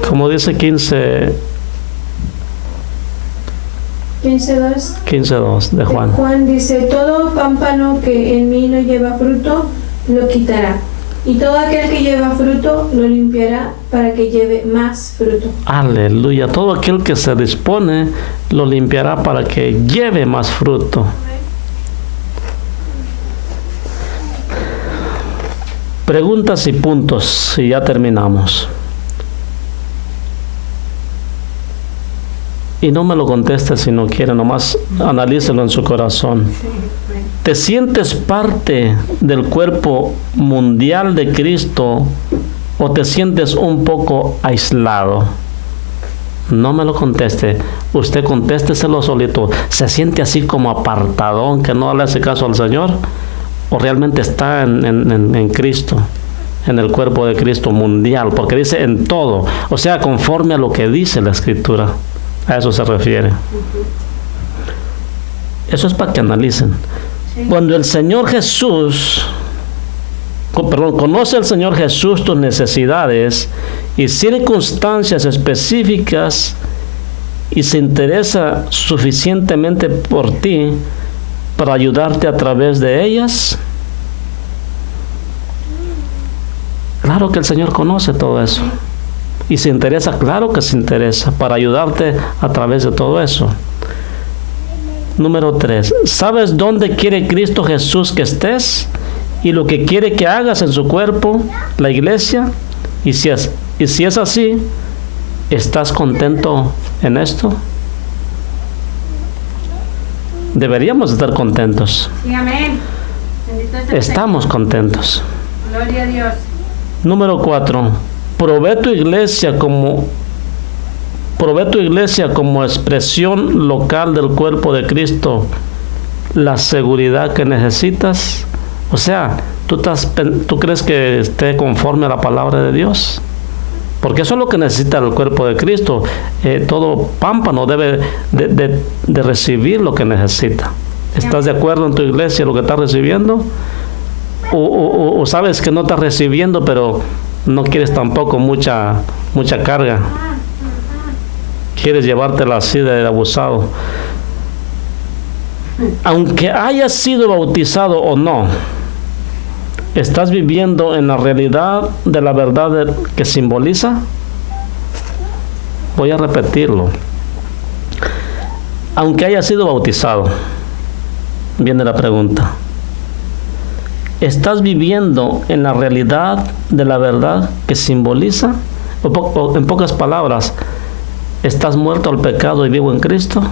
Como dice 15:2 de Juan. Juan dice, todo pámpano que en mí no lleva fruto, lo quitará. Y todo aquel que lleva fruto, lo limpiará para que lleve más fruto. Aleluya. Todo aquel que se dispone, lo limpiará para que lleve más fruto. Preguntas y puntos, y ya terminamos. Y no me lo conteste si no quiere, nomás analícelo en su corazón. ¿Te sientes parte del cuerpo mundial de Cristo ¿O te sientes un poco aislado? No me lo conteste. Usted contésteselo solito. ¿Se siente así como apartadón, que no le hace caso al Señor? ¿O realmente está en Cristo? En el cuerpo de Cristo mundial. Porque dice en todo. O sea, conforme a lo que dice la Escritura. A eso se refiere. Eso es para que analicen. Cuando el Señor Jesús... conoce el Señor Jesús tus necesidades y circunstancias específicas y se interesa suficientemente por ti para ayudarte a través de ellas. Claro que el Señor conoce todo eso. Y se interesa, claro que se interesa, para ayudarte a través de todo eso. Número 3. ¿Sabes dónde quiere Cristo Jesús que estés? Y lo que quiere que hagas en su cuerpo, la iglesia. Y si es así, ¿estás contento en esto? Deberíamos estar contentos. Sí, amén. Bendito sea el Estamos Señor. contentos. Gloria a Dios. Número 4. Provee tu iglesia como expresión local del cuerpo de Cristo la seguridad que necesitas. O sea, ¿tú crees que esté conforme a la palabra de Dios? Porque eso es lo que necesita el cuerpo de Cristo. Todo pámpano debe de recibir lo que necesita. ¿Estás de acuerdo en tu iglesia lo que estás recibiendo? O sabes que no estás recibiendo, pero no quieres tampoco mucha carga. Quieres llevártela así de abusado. Aunque hayas sido bautizado o no, ¿estás viviendo en la realidad de la verdad que simboliza? Voy a repetirlo. Aunque hayas sido bautizado, viene la pregunta. ¿Estás viviendo en la realidad de la verdad que simboliza? O en pocas palabras, ¿estás muerto al pecado y vivo en Cristo?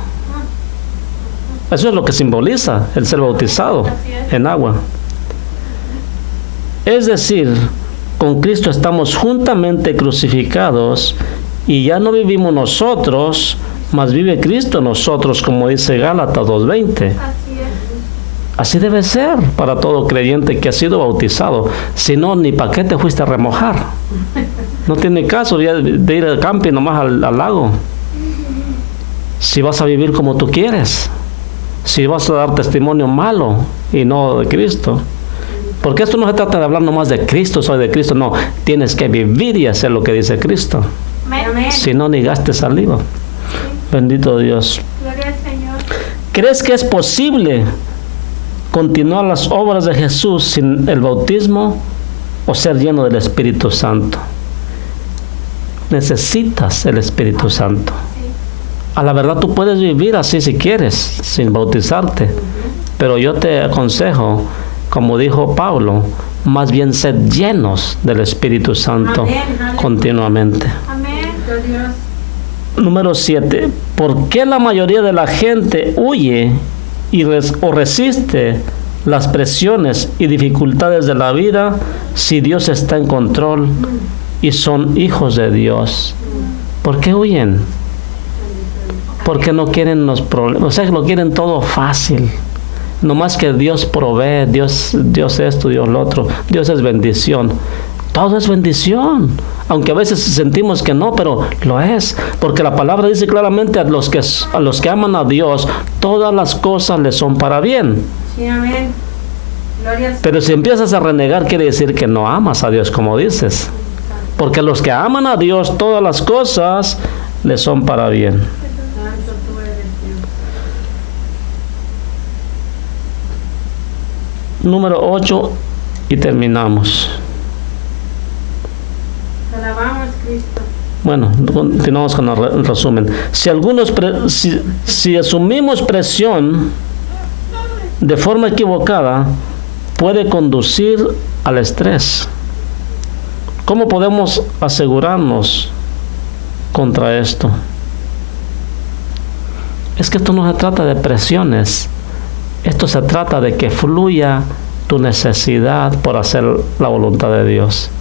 Eso es lo que simboliza el ser bautizado en agua. Es decir, con Cristo estamos juntamente crucificados y ya no vivimos nosotros, mas vive Cristo en nosotros, como dice Gálatas 2:20. Así debe ser para todo creyente que ha sido bautizado. Si no, ni para qué te fuiste a remojar. No tiene caso de ir al camping nomás al lago. Si vas a vivir como tú quieres. Si vas a dar testimonio malo y no de Cristo. Porque esto no se trata de hablar nomás de Cristo, soy de Cristo. No, tienes que vivir y hacer lo que dice Cristo. Amén. Si no, ni gastes saliva. Bendito Dios. Gloria al Señor. ¿Crees que es posible continuar las obras de Jesús sin el bautismo o ser lleno del Espíritu Santo? Necesitas el Espíritu Santo. A la verdad tú puedes vivir así si quieres, sin bautizarte. Pero yo te aconsejo, como dijo Pablo, más bien sed llenos del Espíritu Santo. Amén, amén. Continuamente. Amén. Gloria a Dios. Número 7. ¿Por qué la mayoría de la gente huye o resiste las presiones y dificultades de la vida si Dios está en control y son hijos de Dios? ¿Por qué huyen? Porque no quieren los problemas, o sea, lo quieren todo fácil. No más que Dios provee, Dios esto, Dios lo otro. Dios es bendición. Todo es bendición. Aunque a veces sentimos que no, pero lo es. Porque la palabra dice claramente a los que aman a Dios, todas las cosas les son para bien. Sí, amén. Gloria al Señor. Pero si empiezas a renegar, quiere decir que no amas a Dios como dices. Porque a los que aman a Dios, todas las cosas les son para bien. Santo tú eres Dios. Número 8 y terminamos. Te alabamos, Cristo. Bueno, continuamos con el resumen. Si asumimos presión de forma equivocada, puede conducir al estrés. ¿Cómo podemos asegurarnos contra esto? Es que esto no se trata de presiones. Esto se trata de que fluya tu necesidad por hacer la voluntad de Dios.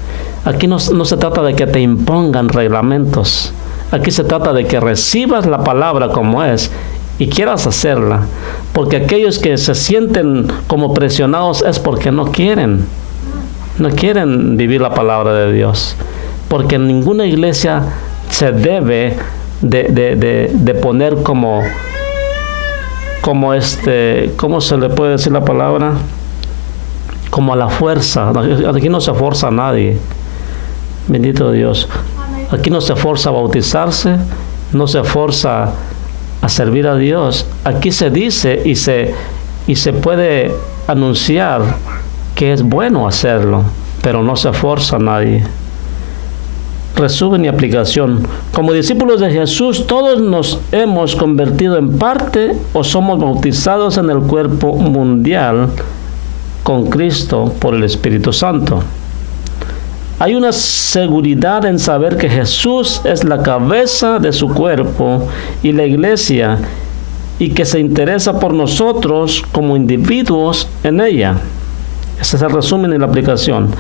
Aquí no se trata de que te impongan reglamentos. Aquí se trata de que recibas la palabra como es y quieras hacerla. Porque aquellos que se sienten como presionados es porque no quieren vivir la palabra de Dios. Porque en ninguna iglesia se debe de poner como ¿cómo se le puede decir la palabra? Como a la fuerza. Aquí no se fuerza a nadie. Bendito Dios. Aquí no se fuerza a bautizarse, no se fuerza a servir a Dios. Aquí se dice y se puede anunciar que es bueno hacerlo, pero no se fuerza a nadie. Resumen y aplicación. Como discípulos de Jesús, todos nos hemos convertido en parte o somos bautizados en el cuerpo mundial con Cristo por el Espíritu Santo. Hay una seguridad en saber que Jesús es la cabeza de su cuerpo y la iglesia, y que se interesa por nosotros como individuos en ella. Ese es el resumen y la aplicación.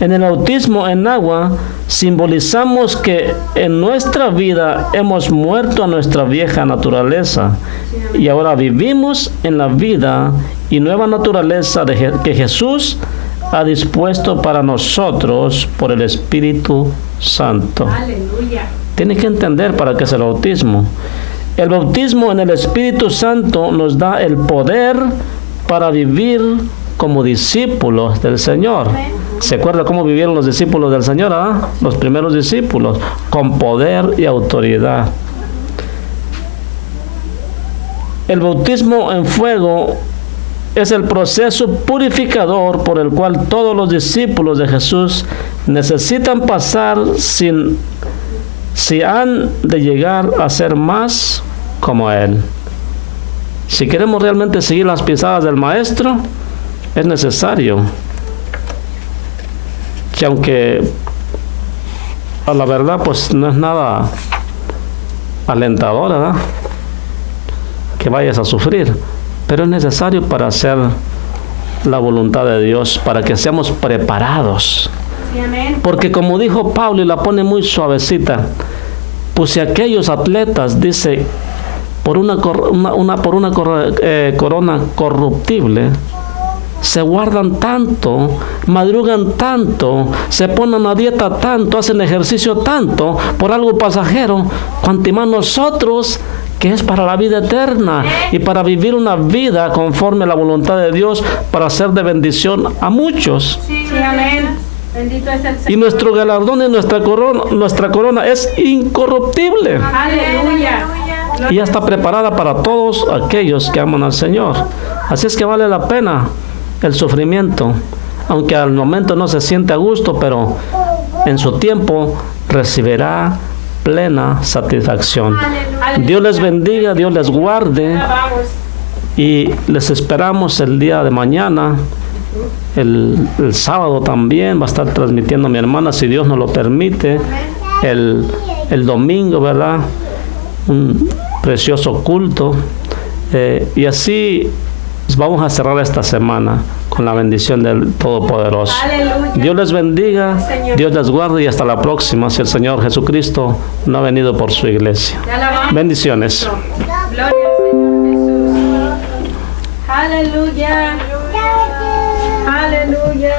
En el bautismo en agua simbolizamos que en nuestra vida hemos muerto a nuestra vieja naturaleza y ahora vivimos en la vida y nueva naturaleza que Jesús ha dispuesto para nosotros por el Espíritu Santo. Aleluya. Tiene que entender para qué es el bautismo. El bautismo en el Espíritu Santo nos da el poder para vivir como discípulos del Señor. ¿Se acuerda cómo vivieron los discípulos del Señor? Los primeros discípulos, con poder y autoridad. El bautismo en fuego es el proceso purificador por el cual todos los discípulos de Jesús necesitan pasar si han de llegar a ser más como Él. Si queremos realmente seguir las pisadas del Maestro, es necesario que, aunque a la verdad pues no es nada alentador, ¿verdad?, que vayas a sufrir, pero es necesario para hacer la voluntad de Dios, para que seamos preparados. Sí, amén. Porque como dijo Pablo, y la pone muy suavecita, pues si aquellos atletas, dice, por una corona corruptible, se guardan tanto, madrugan tanto, se ponen a dieta tanto, hacen ejercicio tanto, por algo pasajero, cuanto más nosotros, que es para la vida eterna y para vivir una vida conforme a la voluntad de Dios, para ser de bendición a muchos. Sí, amén. Bendito es el Señor. Y nuestro galardón y nuestra corona es incorruptible. Aleluya. Y ya está preparada para todos aquellos que aman al Señor. Así es que vale la pena el sufrimiento, aunque al momento no se siente a gusto, pero en su tiempo recibirá plena satisfacción. Dios les bendiga, Dios les guarde, y les esperamos el día de mañana. El sábado también va a estar transmitiendo mi hermana, si Dios nos lo permite, el domingo, ¿verdad?, un precioso culto, y así vamos a cerrar esta semana con la bendición del Todopoderoso. Aleluya. Dios les bendiga, Dios les guarde, y hasta la próxima, si el Señor Jesucristo no ha venido por su iglesia. Te alabamos. Bendiciones. Gloria al Señor Jesús. Aleluya. Aleluya.